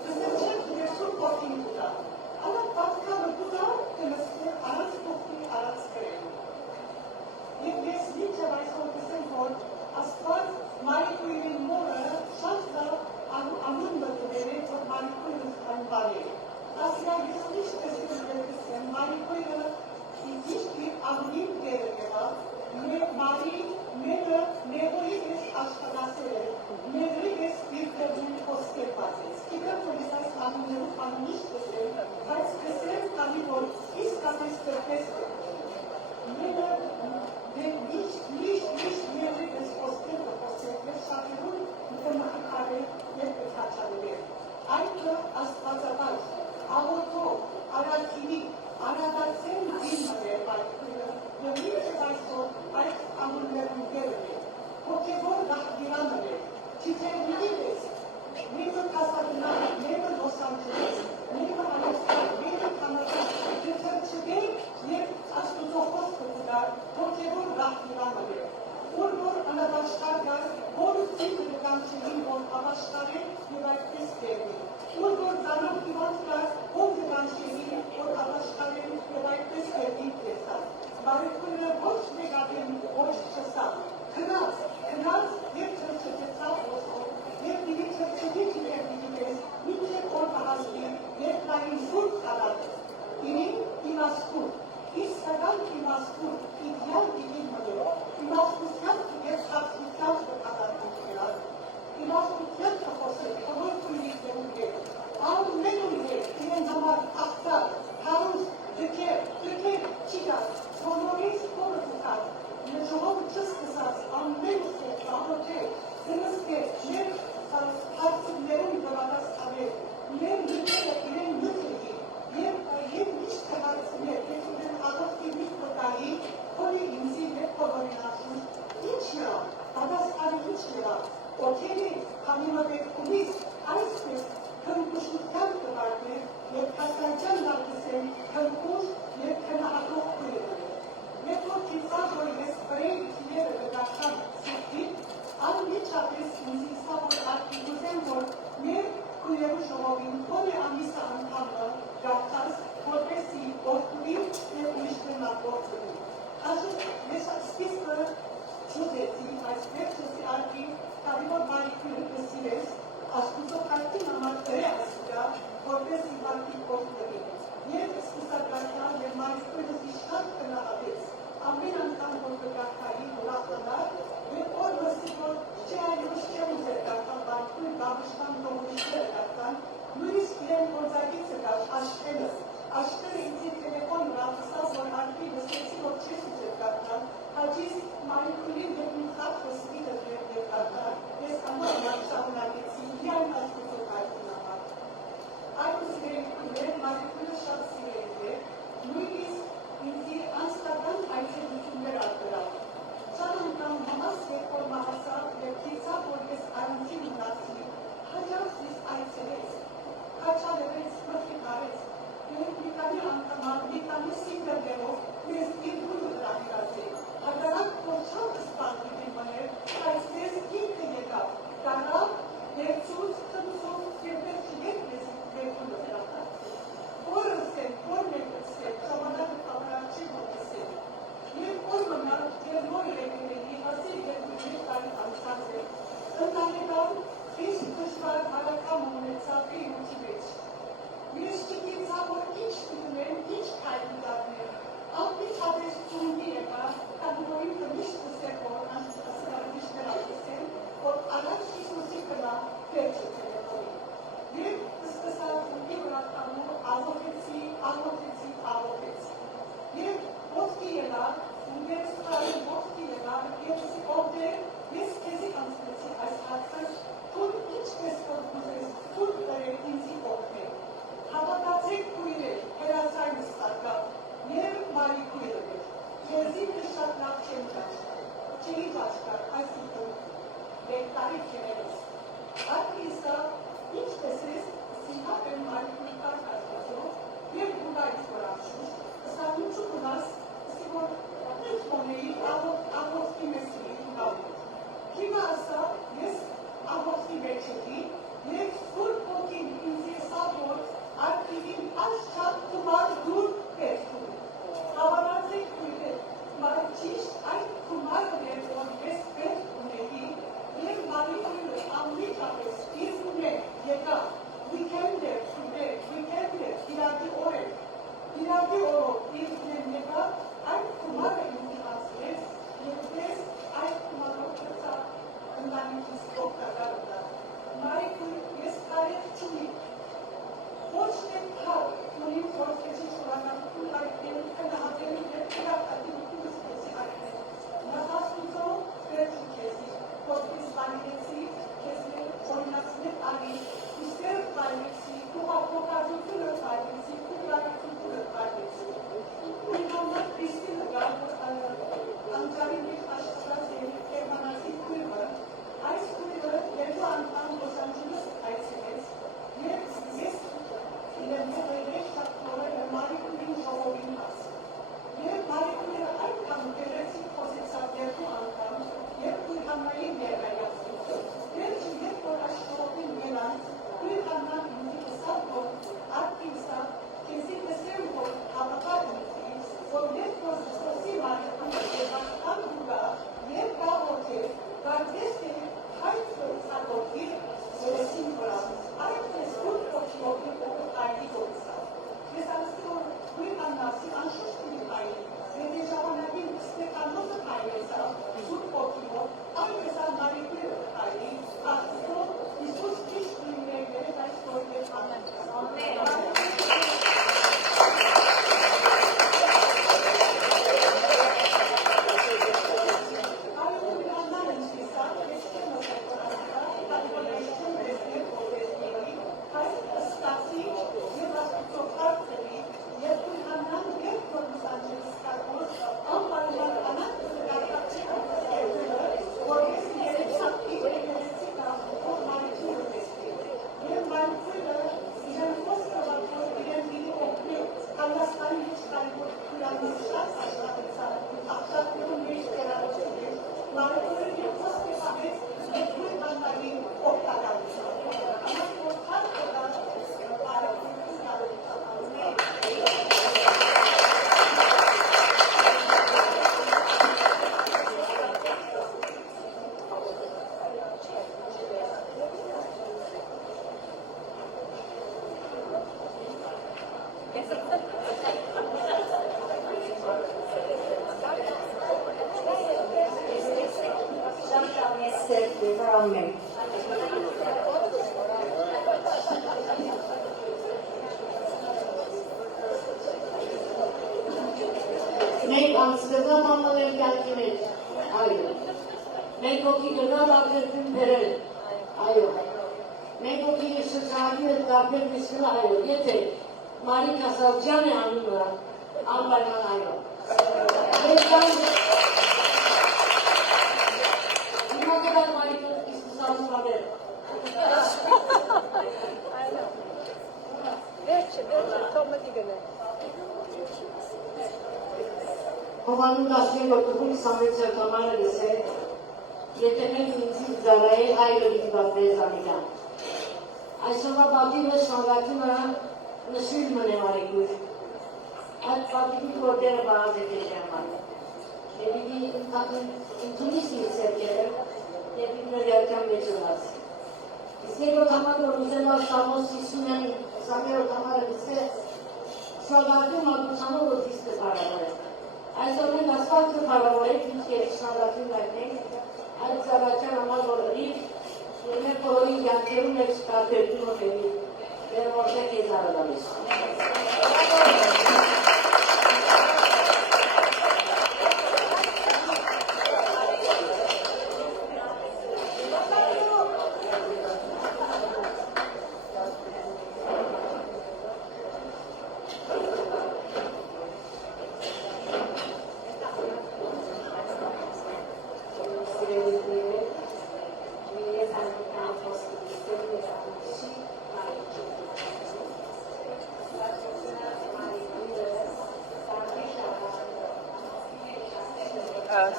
կսել չեմ կներսում կողին ուտա, անակ պատկամը դուտա կնսկել առանց կողի առանց կրել։ Եվ ես մինչև այսօր կսել որ աստված Մարիքույնին մորը շատ լավ անուն մտվել է, որ Մարիքույնը այն բան է։ Ասիա ես ինչպես կսեմ, Մարիքույնը ճիշտ իր անունին դերը եղավ, Մարի մերը մեղորի ես աշխատասել է, մեղրի ես իր դերում խոսքեր բացեց։ Գիտեմ, որ ես այս անուններով անունիշ կսել, բայց կսել կանի, որ իսկապես կրպես մերը միշտ մեղրի ես խոսքեր կխոսել և շատերուն կմխիքարել և կթաչալել։ Այդը աստվածաբար, աղոտով, արացինի, արադացեն դիմն է Մարիքույնը և մինչև այսօր այդ անուններն գերն է, հոգևոր դախվիրանն է, չիթերնիվ ես, մեկը կասարնան, մեկը Լոս Անջելես, մեկը Ամեստան, մեկը Կանադա, եթե չգեք և աստուծո խոսքը կուտար, հոգևոր դախվիրանն է, որ անավաշխար գար, որ ծիպը կանչելին, որ ավաշխար է և այդպես դերնի, որ ծանով հիվանդ կար, որ կանչելին, որ ավաշխար է և այդպես դերնի տեսան։ Մարիքույնը ոչ մեգավեն ոչ չսավ, քնած և չրչեցավ ոսով, և դիվի չրչեցի չերդիվի պես, մինչև որ պահասվի, և նային զուրկ խադատեց։ Իրին իմաստուր, իսկական իմաստուր, իդյալ դիվին մներ, իմաստության և խացության կխադատում կերար, իմաստության կխոսել, խորոր կույրիկ դերում էր, ամենում էր, իրեն համար աղտար, հարուստ, դքեր, չի գար, Բոլորից խորը ուտած, ամենուս է ծաղոթել, դրս է մեր հարցումներում դրադաստանել, մեր նյութերը իրեն նյութերի, և միշտ կհարցներ, ես ունեն աղորդի միշտ կտայի, հորի ինձի հետ բոլորին ասում, ինչ նրա, դադաստանի ինչ նրա, օքերի համիմատեքումից այսպես քնկուշության կվարներ և հասանջան դարձել քնկուշ և քնահատող կույրը։ Երբ որ կիծավ, որ ես վրեի քիները կդարձան սուրտին, անմիջապես ինձ իսա, որ արկիգուզեմ, որ մեր կույրերու ժողովին հոն է ամիսը անդամը դարձած, որպեսի որդունի և ուրիշներն ավորցունի։ Așadar, ես սկիզբը չուզեցի, այս վերջսի արկի կարիվոր բարիքները կսիրես, աստուծո կարգին համար դրե ասուրա, որպես իվարկի որդների։ Եվ սկսակարկան և մարիքներս իշկան կնահատեց, ամեն անգամ որ կկարկայի ուրախանար, և օր վստի, որ չայրուս չեմ ուզեր կարկան բարիքներ, գավշտան տողուրիշները կարկան, նույնիսկ իրեն գործագիցը կար աշխենս, աշխենը ինձի տելեվոն ռապսավ, որ արկի վստեցի, որ չես ուզեր կարկան, հաջիս մարիքուրին և մի խատ վստիկը դրեր կարկան, ես ամոր մարդ շահունակեցի, միայն աստուծո կարկին համար։ Այդ սիրելիքներ մարիքուրը շատ սիրելի է, նույնիսկ ինձի անստական այցելություններ արկրավ։ Շատ անգամ համաս երկոր մահասավ և կիծավ, որ ես առանցին ունացի, հաջავს ես այցելեց, կաչալևեց, մրխիկ արեց, և մի կանի անգամ, մի կանի սինդերներով ես իրգունը դրահիրացել, հագարակ փորչալ կսպանքին մներ, այսպես ինքը եկավ, դարավ, ներցուց, խմսով, և վերջի ետ ես երկունը դրահացել։ Որս են, որ մեկցել, ժամանակը կամարաչի մոտեսել, և որ մնալ, և նոր լեգերերի, ասել երկունի տարի անցած է, ընտանեկան, իսկ դժվար հարակամ ունեցավ իրուքի մեջ։ Ես չգիտեցա, որ ինչ դնեմ, ինչ քայլ դառնել, անմիջապես ծունգի եկա, քանի որ ինքը միշտ ասել, որ ասկարիչներ ասել, որ առաջ Հիսուսի կնա վերջը տելեֆոնի։ Եվ սկսա ծունգի վրա տանում, աղոթեցի, Եվ ոտքի ելավ, ես կարի ոտքի ելավ, և որդեր, ես քեզի անցնեցի այս հարցը, թուն ինչպես կողմուզես, թուն կրել ինձի ողներ։ Հավատացեք կույրեր, հերացայնս տարկավ, և մարի կույրը էր, քեզի կշատ Amen. Մենք անցնեմ ամանել կյանքի մեջ, այո, մենք ոգի գնալ ագրեցին բերել, այո, մենք ոգի շրջանի հետ կարպել միսկել, այո, եթե Մարիկ Ասավջան է անում վրա, անպայման այո, հիմա գնալ Մարիկը իսկուսանում բաներ, Վերջը, թոմը դիգնը Հովանում 17-ում 26 հերթամարը լսել, եթե մենք ինձիվ զարայել հայրը վիզբատվեր զանիգան։ Այսօրվա պատիվը շանգակի վրա նշույլ մնե մարիկուր։ Այդ պատիվի որդերը բաղազ է կեժի համար։ Դեպի ինտունիս իր սերկերը, դեպի նրյարկյան մեջ ունած։ Իսկ երկրորդ համար որ ուզել ալ Սամոս 20-րդ համարը լսել, շանգակի մատուցանով որ դիսկը պարավոր է։ Այսօր մենք ասφալտը պարավորենք, ինչ երկշնալատին լայնենք, այդ ծավաճան համար որրիվ, և մեր բոլորի յանքերում մեր շկարպերդում հովելի, մեր որտեք եզ արադամիս։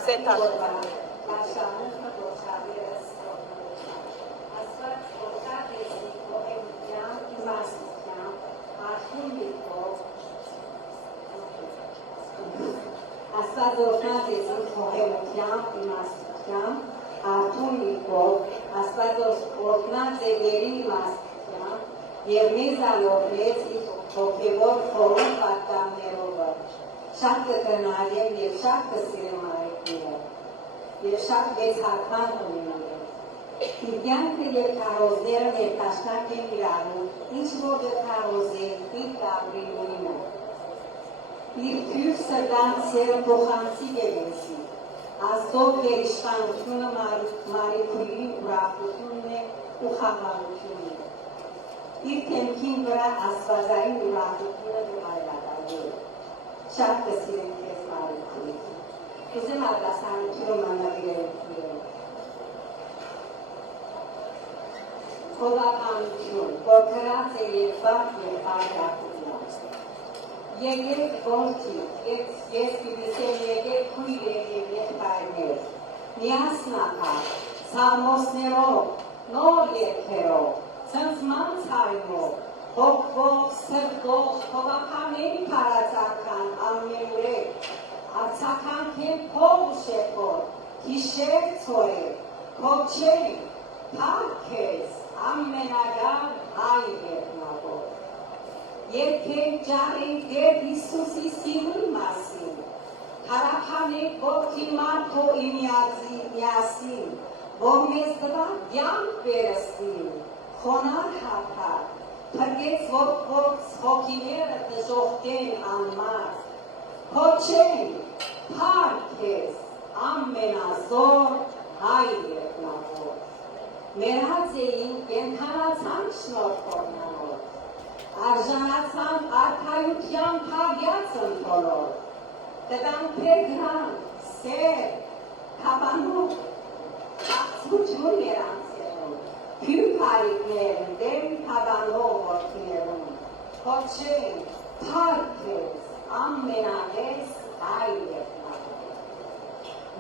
Սետան Աստված օրհնած ես ինձ խոհեմությամբ, իմաստությամբ, արթուն լիքով, Աստված օրհնած է գերի իմաստությամբ, և մեզ ալորհեց իր հոգևոր խորհում պատգամներով, շատ կկնալ և շատ կսիրեմ արեքները, և շատ մեծ հարքան ունենալը։ Իր կյանքը և քարոզները ներկաշնակ են իրարու, ինչ որ քարոզել իր կապրի նույնը։ Իր քյուր սրտանցերը փոխանցի գերենցի, Աստծո վերիշխանությունը Մարիքույրի ուրախությունն է ու խաղաղությունն է։ Իր թեմքին վրա աստվածային ուրախությունը դմայլակալել։ Շատ կսիրեմ քեզ Մարիքույր։ Ուզեմ արտասանությունը մանավիրել իրեն։ Խովականություն, որ կրած է երկբար և բարյակություն։ Եկեք որդի, ես պիտիսեմ եկեք քույրեր և եղբայրներ, միասնական, սարմոսներով, նոր երգերով, ցնցման ցայնով, հոգվով, սրտով, փողականների քարացական ամենուրեք, արցականքեն փող ու շեփոր, հիշեր ցորեր, քոչեր, թարքես, ամենագան հայ երկնավոր։ Երկենք ջարենք դեր Հիսուսի սիրուն մասին, հարականենք որդի մարդո միասին, որ մեզ դվա կյանք վերստին, խոնար հապար, փրկեց որ հոգիները դժոխտեն անմար, քոչենք, փառքես, ամենազոր հայ երկնավոր։ Մերած էին կենթանացանք շնորհքով նոր, արժանացան արքայության փագյաց ընթոլոր, տտան պեգրան, սեր, կապանուկ, աղցություն երանցերում, փյուր պարիկներն, դեմ կապանող որդիներում, քոչեն, փարքես, ամենավես հայ երկնավոր։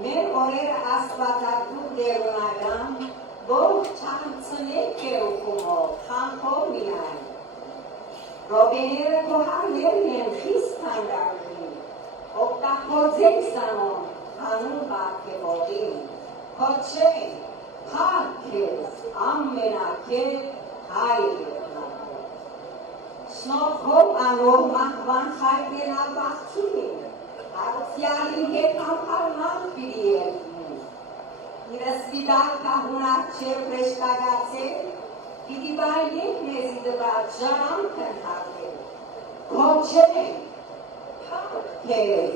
Մեր օրերը աստվածատուր դերունական, որ չանցնեք կերուքումով, խանքով միայն, Ռոբեները կոհարներն են խիստ հանդարվին, օգտախոձեք սանոն, հանուն բարգևողին, քոչեն, փառքես, ամենակետ հայ երկնավոր։ Շնորհով անոր մահվան հայտնենալ բաղցունին, հարցյալին հետ համբարնալ պիրի երկնին, իրսվի Didacta una cer preștagațe, Didibaie nezidăva jaram cântate. Coce, Perez,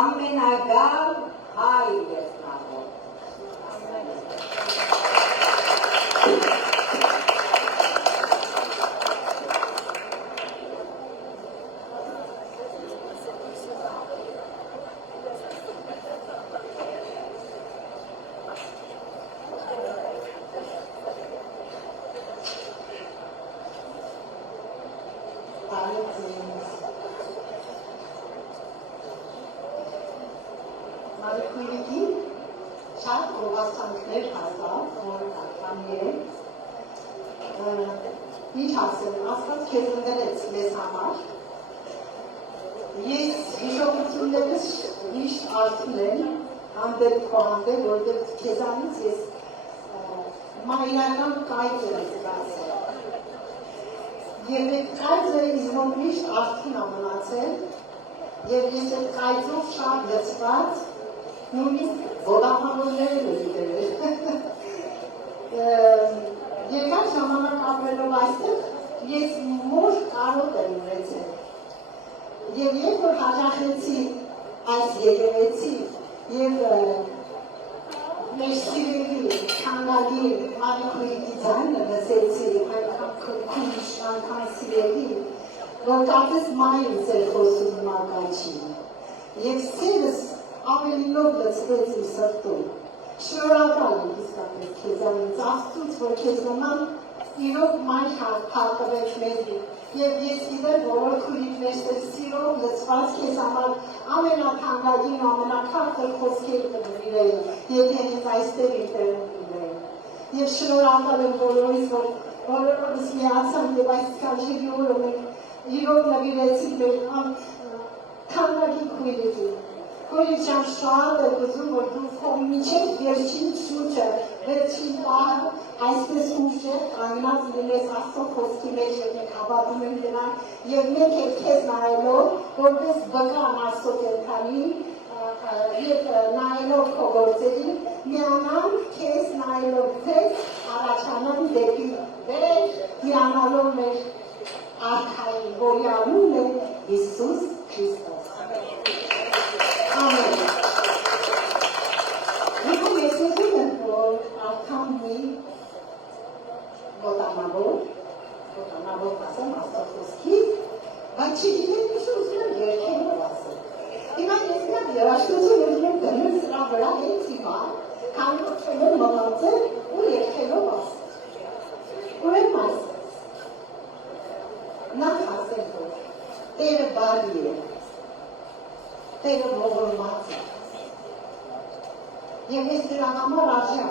Amenagal, Haide, Navo. Մարիքույրիկի շատ գովասանքներ հասավ, որ ատամներ, ինչ ասեմ, ասված կեզ ընգրեց մեզ համար, ես հիշողություններս միշտ արդուն եմ, հանդեր կողանդեր, որդեր կեզանից ես մայրական կայք եմ զգացել, և այդ կայքը իզմոն միշտ արդուն ամնացել, և ես այդ կայքով շատ լծված, նույնիսկ ոտապանորներ եմ դրել։ Երկար ժամանակ ապրելով այստեղ ես մոր կարոտ եմ ունեցել։ Եվ երբ որ հաճախեցի այս եկեղեցի եւ մեր սիրելի քանդալի Մարիքույրիկի ձայնը լսեցի, այնքան քնքուշ, այնքան սիրելի, որ կարծես մայրս էր խոսում մարգաչին։ Եվ սերս ավելի նոր լծվեց իմ սրտում։ Շնորհակալ եմ իսկապես քեզանից, Աստծուց, որ քեզ նման իրոք մայր հատկվեց մեզի։ Եվ ես իդեր բոլոր քույրիկներ սիրով լծված քեզ համար ամենաթանկագին ու ամենաքարտր խոսքեր կնվիրել, եթե հենց այստեղ ինտերում լինել։ Եվ շնորհակալ եմ բոլորիս, որ բոլորս միացան եւ այս սքանչելի օրը մենք իրոք նվիրեցինք մեր թանկագին քույրիկին։ Քույրիկ ջան, շատ եմ ուզում, որ դու քո մինչև վերջին շունչը, վերջին պահը այսպես ուժեղ կանգնած լինես Աստծո խոսքի մեջ եւ մենք հավատում ենք դրան եւ մենք էլ քեզ նայելով, որպես բկան Աստծո կենթանի եւ նայելով քո գործերին, միանալ քեզ նայելով ձեզ առաջանալ դեպի վեր, միանալով մեր արքային, որի անունն է Հիսուս Քրիստոս։ Amen. Dico che se tu non puoi accanto votamavo passa ma sto così ma ci diventa giusto che non passa e ma che sta via la cosa non deve sarà veramente ma quando c'è un momento lui è che non passa come mai non fa sempre deve barriere Տերը ողորմած է։ Եվ ես դրա համար արժի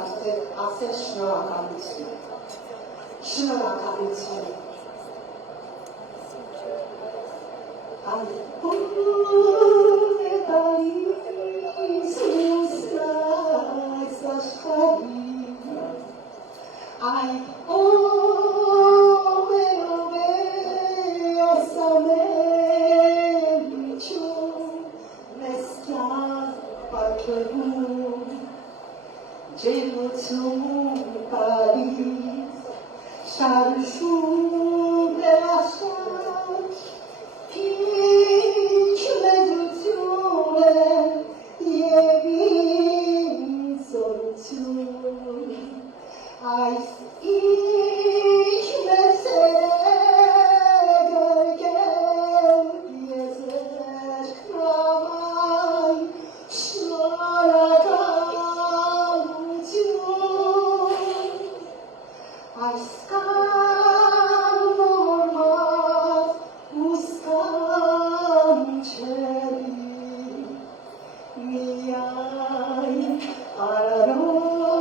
ասել շնորհակալություն։ Շնորհակալություն։ Ով է տալիս այս աշխարհին, այ ով է ասամեն Ջերմություն Փարիզ, շարժում է աշխարհ, ինչ մեծություն է և ինչ զորություն, այս ինչ մեծ է գրկել եզերք նավայ, Araro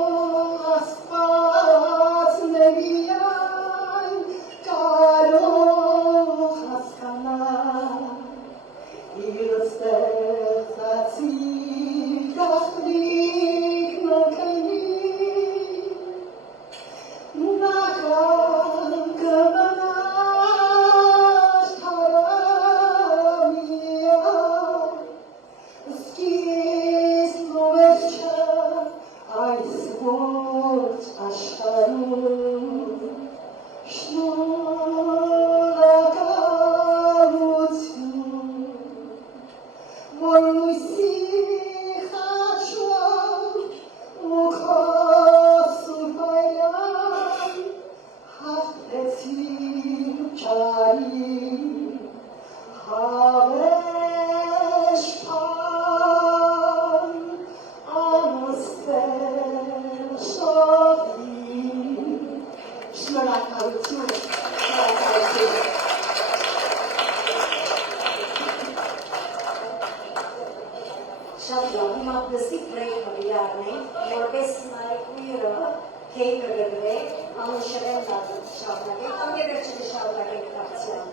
Շնորհակալություն։ Շատ լավ, հիմա դստի բրեյքը վիարնենք, որպես նայկույրը կեյքը գրվեք, անուշրեն շարնակեք, կամ երերջը շարնակեք կարցիան։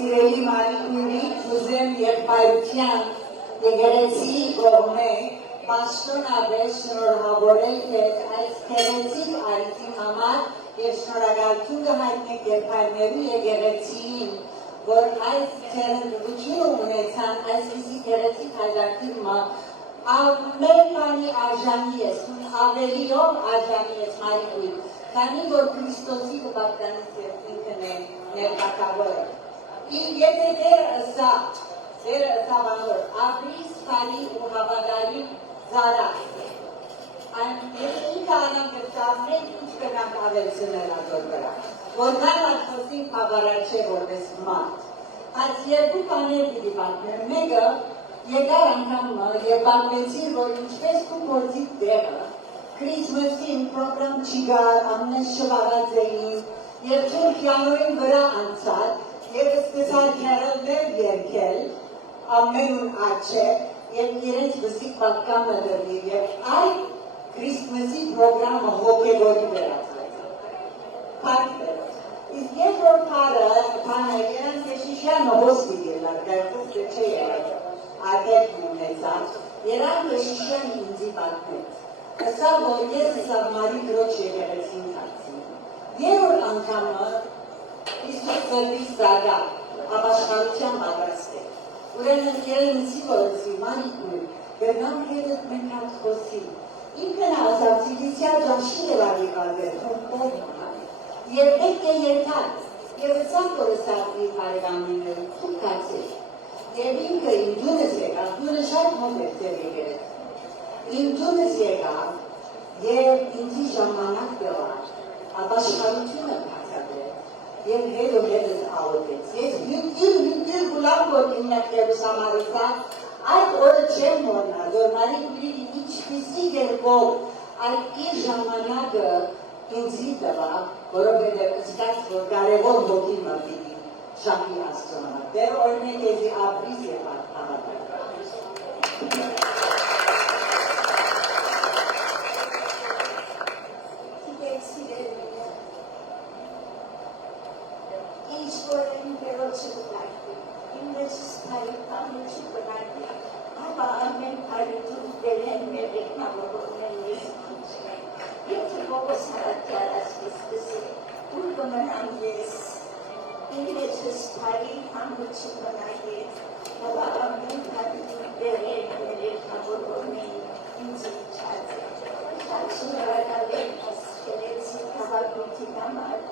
Սիրելի Մարիկունի ուզեմ եղբայրության եկեղեցի կողմէ պաշտոնապես շնորհավորել ձեզ այս քերեցիկ արիթի համար եւ շնորհակալություն կհայտնենք եղբայրներու եկեղեցիին, որ այս քերեցությունը ունեցան այսպիսի քերեցիկ հայրակի ամեն բանի արժանի ես, ավելիով արժանի ես Մարիկույն, քանի որ Քրիստոսի կպատկանից եւ ինքն է ներկայավորը։ Եթե դեր ըսա բանոր, ապրիս, պարի ու հավադարի զարակ, եթե ինքը անամ կրտավնեն, ինչ կնանք ավելցնել ատոր վրա, որքան ատխոսին պավարար չէ որպես մարդ։ Այս երկու բաներ պիտի պատմեմ, մեկը եկար անգամ եւ պատմեցիր, որ ինչպես քու գործի տեղը, Քրիսմասին պրոգրամ չի գար, ամենես շվարած էին, եւ Թուրքիանոյին վրա անցած, Եվ սկսան քարելներ երկել, ամենուն աչե, եւ իրենց վսիկ պատկանը դրվի, եւ այդ Քրիստմասի պրոգրամը հոգեվորի վերածվեց։ Փակվեց։ Իսկ երկրորդ բանը երան Քեշիշյանը հոսպի գելար, դեռ չէ եղել, ադեպ ունեցած, երան Քեշիշյանը ինձի պատմեց։ Ասա, որ ես սաղմարի գրոջ եկեղեցին ծացի։ Երորդ անգամը Իսուս ծրվից զագա, ապաշխարության պատրաստ է։ Ուրեմն երենցի որսի, մանիկույր, վերնամ հետըտ մենք հատ խոսի։ Ինքն ասաց, իլիսյա ճաշի դևարի կալվեր, հունքով մահար։ Եվ պետք է երկար, եւ ըսան որսակվի պարեգամիները, թուկացեր։ Եվ ինքը իմ դունս եկավ, դունը շատ հոմ էր ձեր եկերեց։ Իմ դունս եկավ, եւ ինձի ժամանակ դվար, ապաշխարությունը կացադրեց, եւ հետս աղոտեց։ Ես հյունտիր գուլամ որ իննակ Երուսամարուսան, այդ օրը չեմ մորնա, որ մարի գուրիդի ինչպիսի երկով այդ իր ժամանակը ինձի տվա, որովհետև զգաց, որ կարևոր հոգի մրդիդի շախի աստծոնը։ Դեր օրնեք եզի ապրիս և աղատակ։ Գիտեք սիրելիը, ինչ որ են բերոցը բնակվի, իմ մեջս պարի պամը չի բնակվի, ապա ամեն պարիտում դեր են մեր ռեքնավորորներն ես կանչնեն։ Եթե բողոս հարատյար ասվիս կսի, ուր կմնամ ես, իմ մեջս պարի պամը չի բնակվի, ապա ամեն պարիտում դեր են մեր ռեքնավորորներն ինձ իչած է։ Շնորհակալ եմ ասկերեցի հավաքույթի համար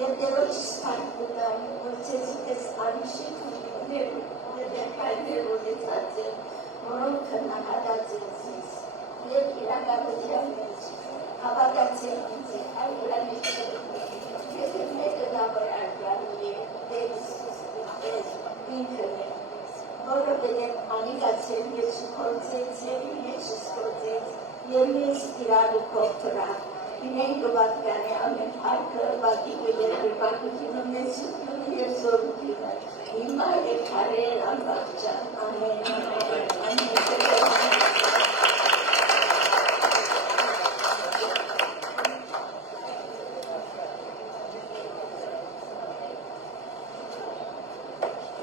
և դերոջս պարիտում, որ ձեզիկես անիշիկ ուներ և երկայներ ունեցած եմ, որոնք քննահատած են ձեզ և իրականության մեջ հավատացել ինձ է, այլանից չրվում, եթե մեկը դավոր արգարում է, դերս ինքն է, որովհետև անիկացել ես շքործեց և մեջս կործեց և մեզ իրարուքով թրավ, ինեն կվատկանի ամեն հարկը, վատիկը երկրպակությունը, մեծությունը և զորությունը, հիմա և քարեր անվաղճան, ամեն,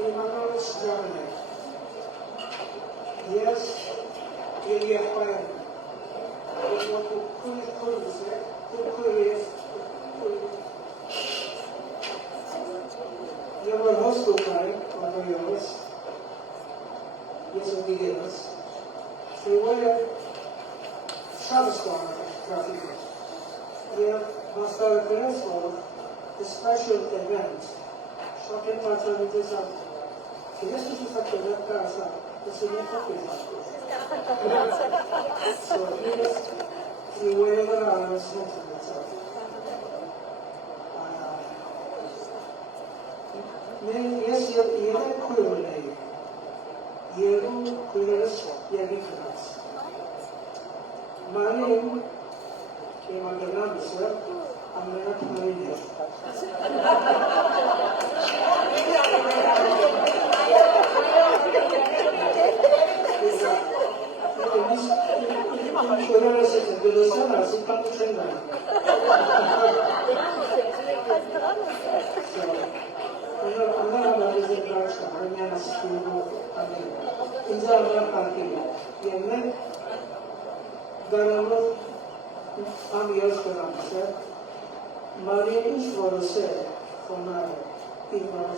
Իմանալս ջան է, ես և եղբայրն որ դու քույրս է, դու քույր ես, և որ հոստ ուկնայի, որոյովս, ես ուտիգելս, սրվոյը շատ ստանակ գրաֆիկոս, և հաստարակրես, որ a special event, շատ են պարծանիցես ատ, ես ուսուսակ տվետ կարասա, ուսունի խոպիզ So he wherever I was mentioned itself. Yes, you have query. You queries, you have my name came under number, sir. I'm not married yet. Maria is for the sale for my people.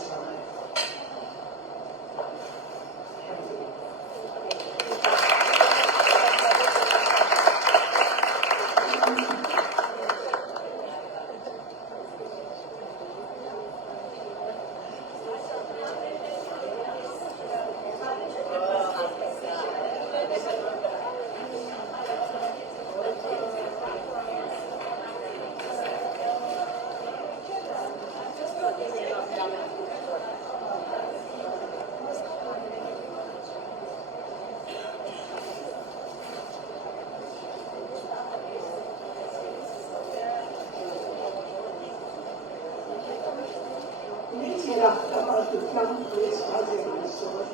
ուրախությամբ լսված եմ այսօր,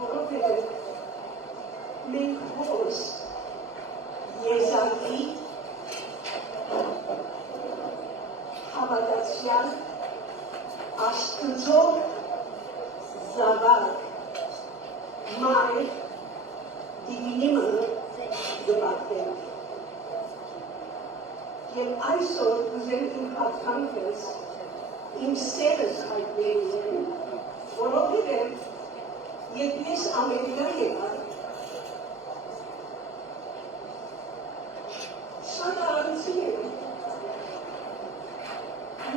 որովհետև մենք հոս եզակի հավատացյալ Աստծո զավակ մայր դիվինիմը գբատենք։ Եվ այսօր ուզեմ իմ պատկանքս, իմ սերս հայտնելու եմ, որովհետև երբ ես Ամերիկա եկա, շատ առանցի եմ,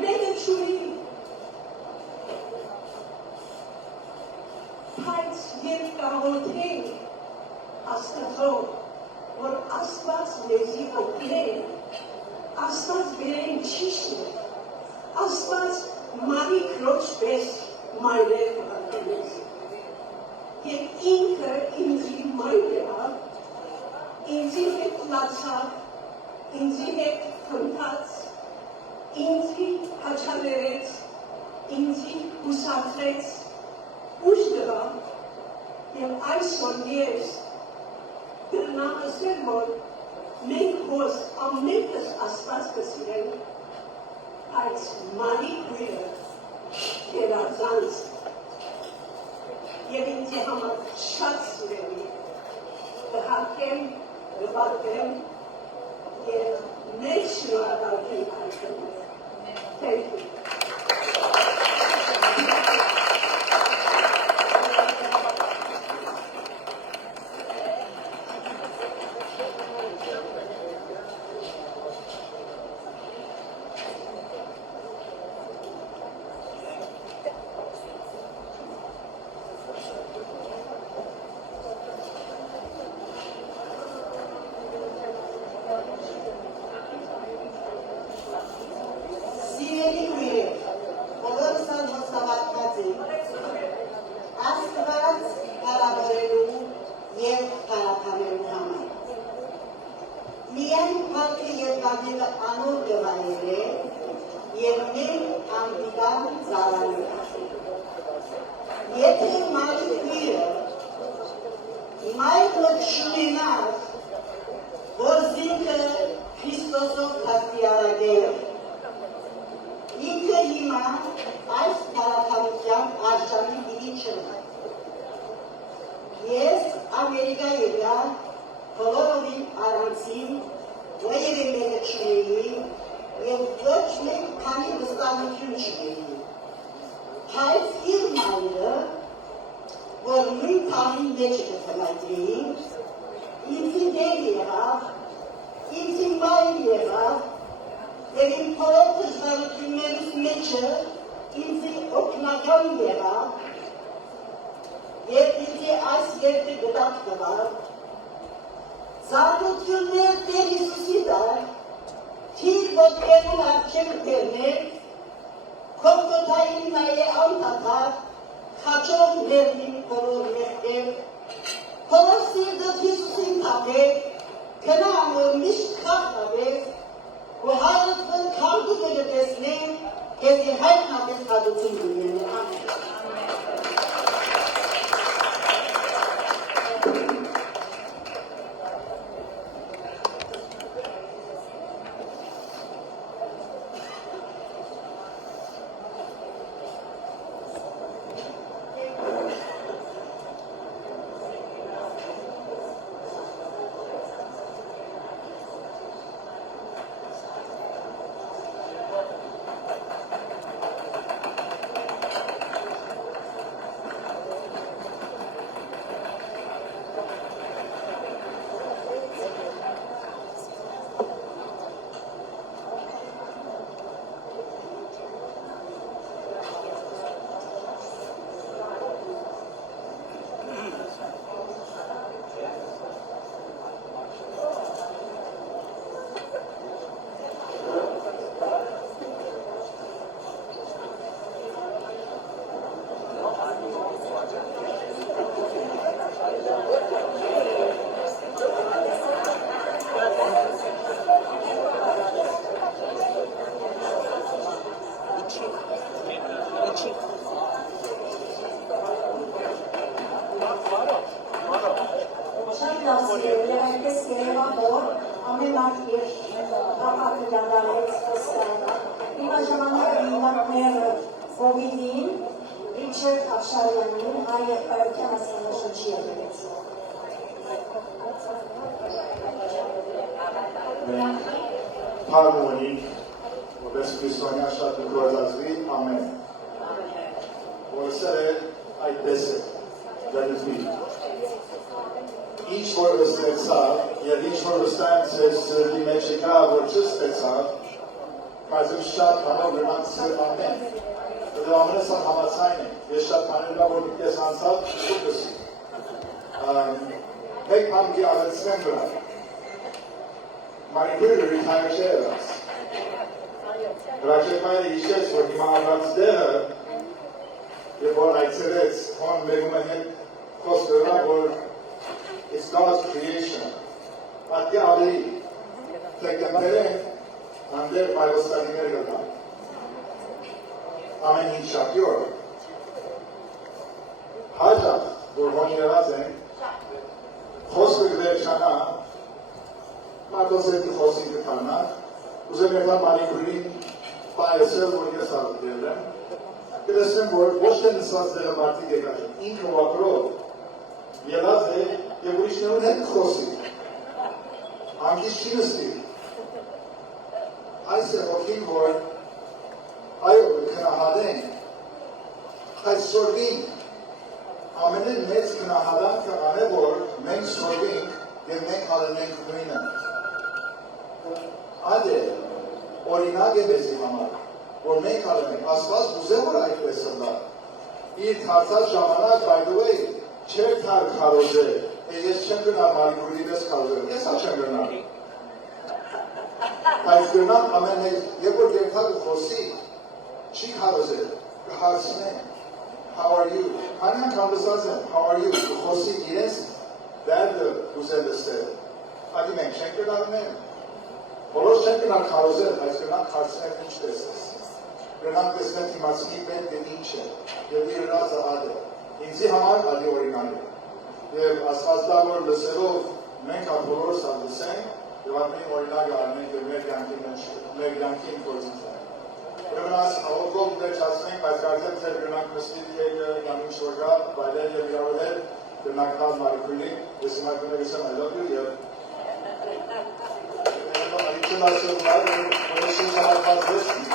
մեկը չունի, բայց երբ կարողենք Աստծո, որ Աստված մեզի օգնեն, Աստված բերեն ճիշտը, Աստված մարի քրոջ պես մայրեր կհատենես։ Եվ ինքը ինձի մայր եղավ, ինձի հետ լացավ, ինձի հետ խնդաց, ինձի հաչալերեց, ինձի հուսացրեց, ուժ տվավ եւ այսօր ես կրնամ ասել, որ մենք հոս ամենքս Աստված կսիրենք, բայց մարի քույրը երազանց եւ ինձ համար շատ սիրելի կհարկեմ, կբատեմ եւ մեծ շնորհակալություն հայտնեմ։ Thank you. որ ամեն մարդ իր ապակը դադարեց վստահը։ Հիմա ժամանակը հիմնարկները Կովիդին, Ռիչարդ Աֆշարյանին, հայ եղբայրության հասկանաշրջի եկեղեցի։ Մենք փառմոնիկ, որպես քրիստոնյա շատ գործածվի, ամեն։ Որսեր է այդպես է, դրդվի։ Ինչ որ ստեցավ, և ինչ որ ստանց է սրդի մեջ եկա, որ չստեցավ, կազմ շատ համով լրանք սր ամեն։ Դե ամենը սա համացայն է, ես շատ հանելա, որ մի կես անցավ, շուկսի։ Մեկ համքի աղեցնեմ վրա։ Մարիկուրը ռիթայր չէ երաս։ Հրաշեպայրը իշեց, որ հիմա առած դեղը, և որ այցերեց, հոն մերում է հետ խոստվրա, որ it's God's creation. Պատի ավելի թեկնբեր են, հանդեր բայվոստանիներ գտան։ Ամեն ինչ շատյոր։ Հաջախ, որ հոն երազ են, խոսքը գվերջանա, մարդոսետի խոսին կտանակ, ուզեմ եղա Մարիկուրին պայեսել, որ ես աղդել եմ, կլեսեմ, որ ոչ թե նսած դեղը մարդիկ եկած են, ինքը վակրով եղած է և ուրիշներուն հետ խոսի, անգիս չի նստի, այս է հոգին, որ այո, կնահադենք, այս սորվինք, ամենեն մեծ կնահադանքը ան է, որ մենք սորվինք և մենք հալենենք նույնը։ Այդ է, օրինակ է մեզի համար, որ մենք հալենենք, ասված ուզե որ այդպես ըլլա, իր թարցած ժամանակ, by the way, չեր թար քարոզել, ես չեմ գնար Մարիկուրի պես քարոզել, ես հա չեմ գնար։ Բայց գնան ամեն հետ, երբ որ գերթակ ու խոսի, չի քարոզել, կհարցնեն, how are you, քանի անգամ լսած եմ, how are you, կխոսի իրենց դերդը ուզել լսել, ադի մենք չենք գնարներ, բոլոր չենք գնար քարոզել, բայց գնանք հարցնել ինչպես ես, գնանք տեսնել իմացնի պետք է ինչ է, և իր ռազը ադը, ինձի համար ադի օրինան է, և ասվածդա, որ լսելով մենք ատ բոլորս ատ լսենք, և ատմին օրինակը արնենք և մեր գյանքին գործիցենք։ Ուրեմն աս աղոքով դերջացնենք, բայց կարդեմ ձեր գնանք նստիվ եկը կամ ինչ որ գա, բայլեր և իրարով հետ, գնանք հալ Մարիկուրին, ես իմ այդ գնեղիսեմ I love you և Այդքան ասել վար, որ ես ինչ համարված դեսնի։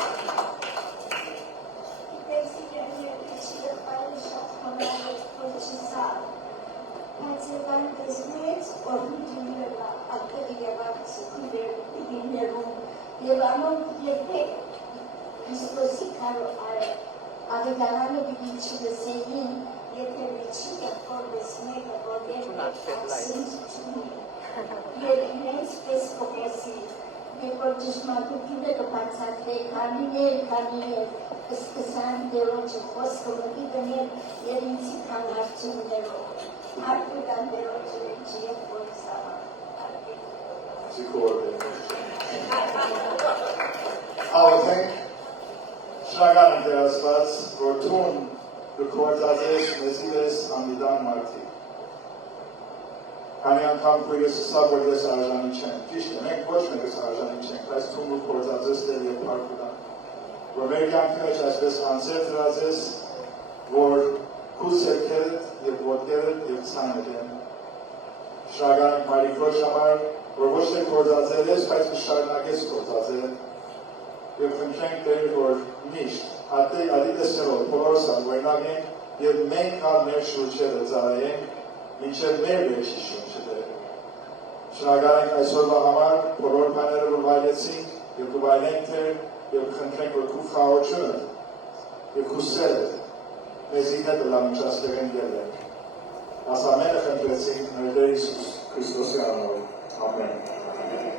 Եվ անոնք երբեք Քրիստոսի աղետարանը պիտի չլսեին, եթե միջի եղբորպես մեկը, որ երբեք ասինչ չունի, և իրենց պես կողոսի, երբ որ ճշմարտությունը կբացատրե, քանիներ, կսկսան դերոջը խոսքը մտի դնել և ինձի քանարցումներով, հարկու կան դերոջը ինչի և որ սավան։ Աղոթենք, շնորհակալ եմ Տեր Աստված, որ թուն կգործածես մեզի պես անվիդան մարդիկ։ Քանի անգամ քույրս ասա, որ ես արժանի չեմ, ճիշտ է, մենք ոչ մեկս արժանի չենք, բայց թուն կգործածես Տեր և փառք տան, որ մեր կյանքի մեջ այսպես անձեր դրածես, որ քու սերքերդ և ոտքերդ և ցանել են։ Շնորհակալ ենք Մարիկոջ համար, որ ոչ թե գործածել ես, բայց կշարունակես գործածել և խնդրենք Տեր, որ միշտ ադի տեսնելով բոլորս անօրինակ ենք և մենք կան մեր շուրջերը ծառայենք, մինչև մեր վերջի շուրջը Տեր։ Շնորհակալ ենք այսօրվա համար, բոլոր բաները որ վայելեցինք և կվայելենք Տեր և խնդրենք, որ քու խաղաղությունը և քու սերը մեզի հետ լամնչաստեղ են ելենք։ Աս ամենը խնդրեցինք մեր Տեր Հիսուս Քրիստոսի անունով։ Ամեն։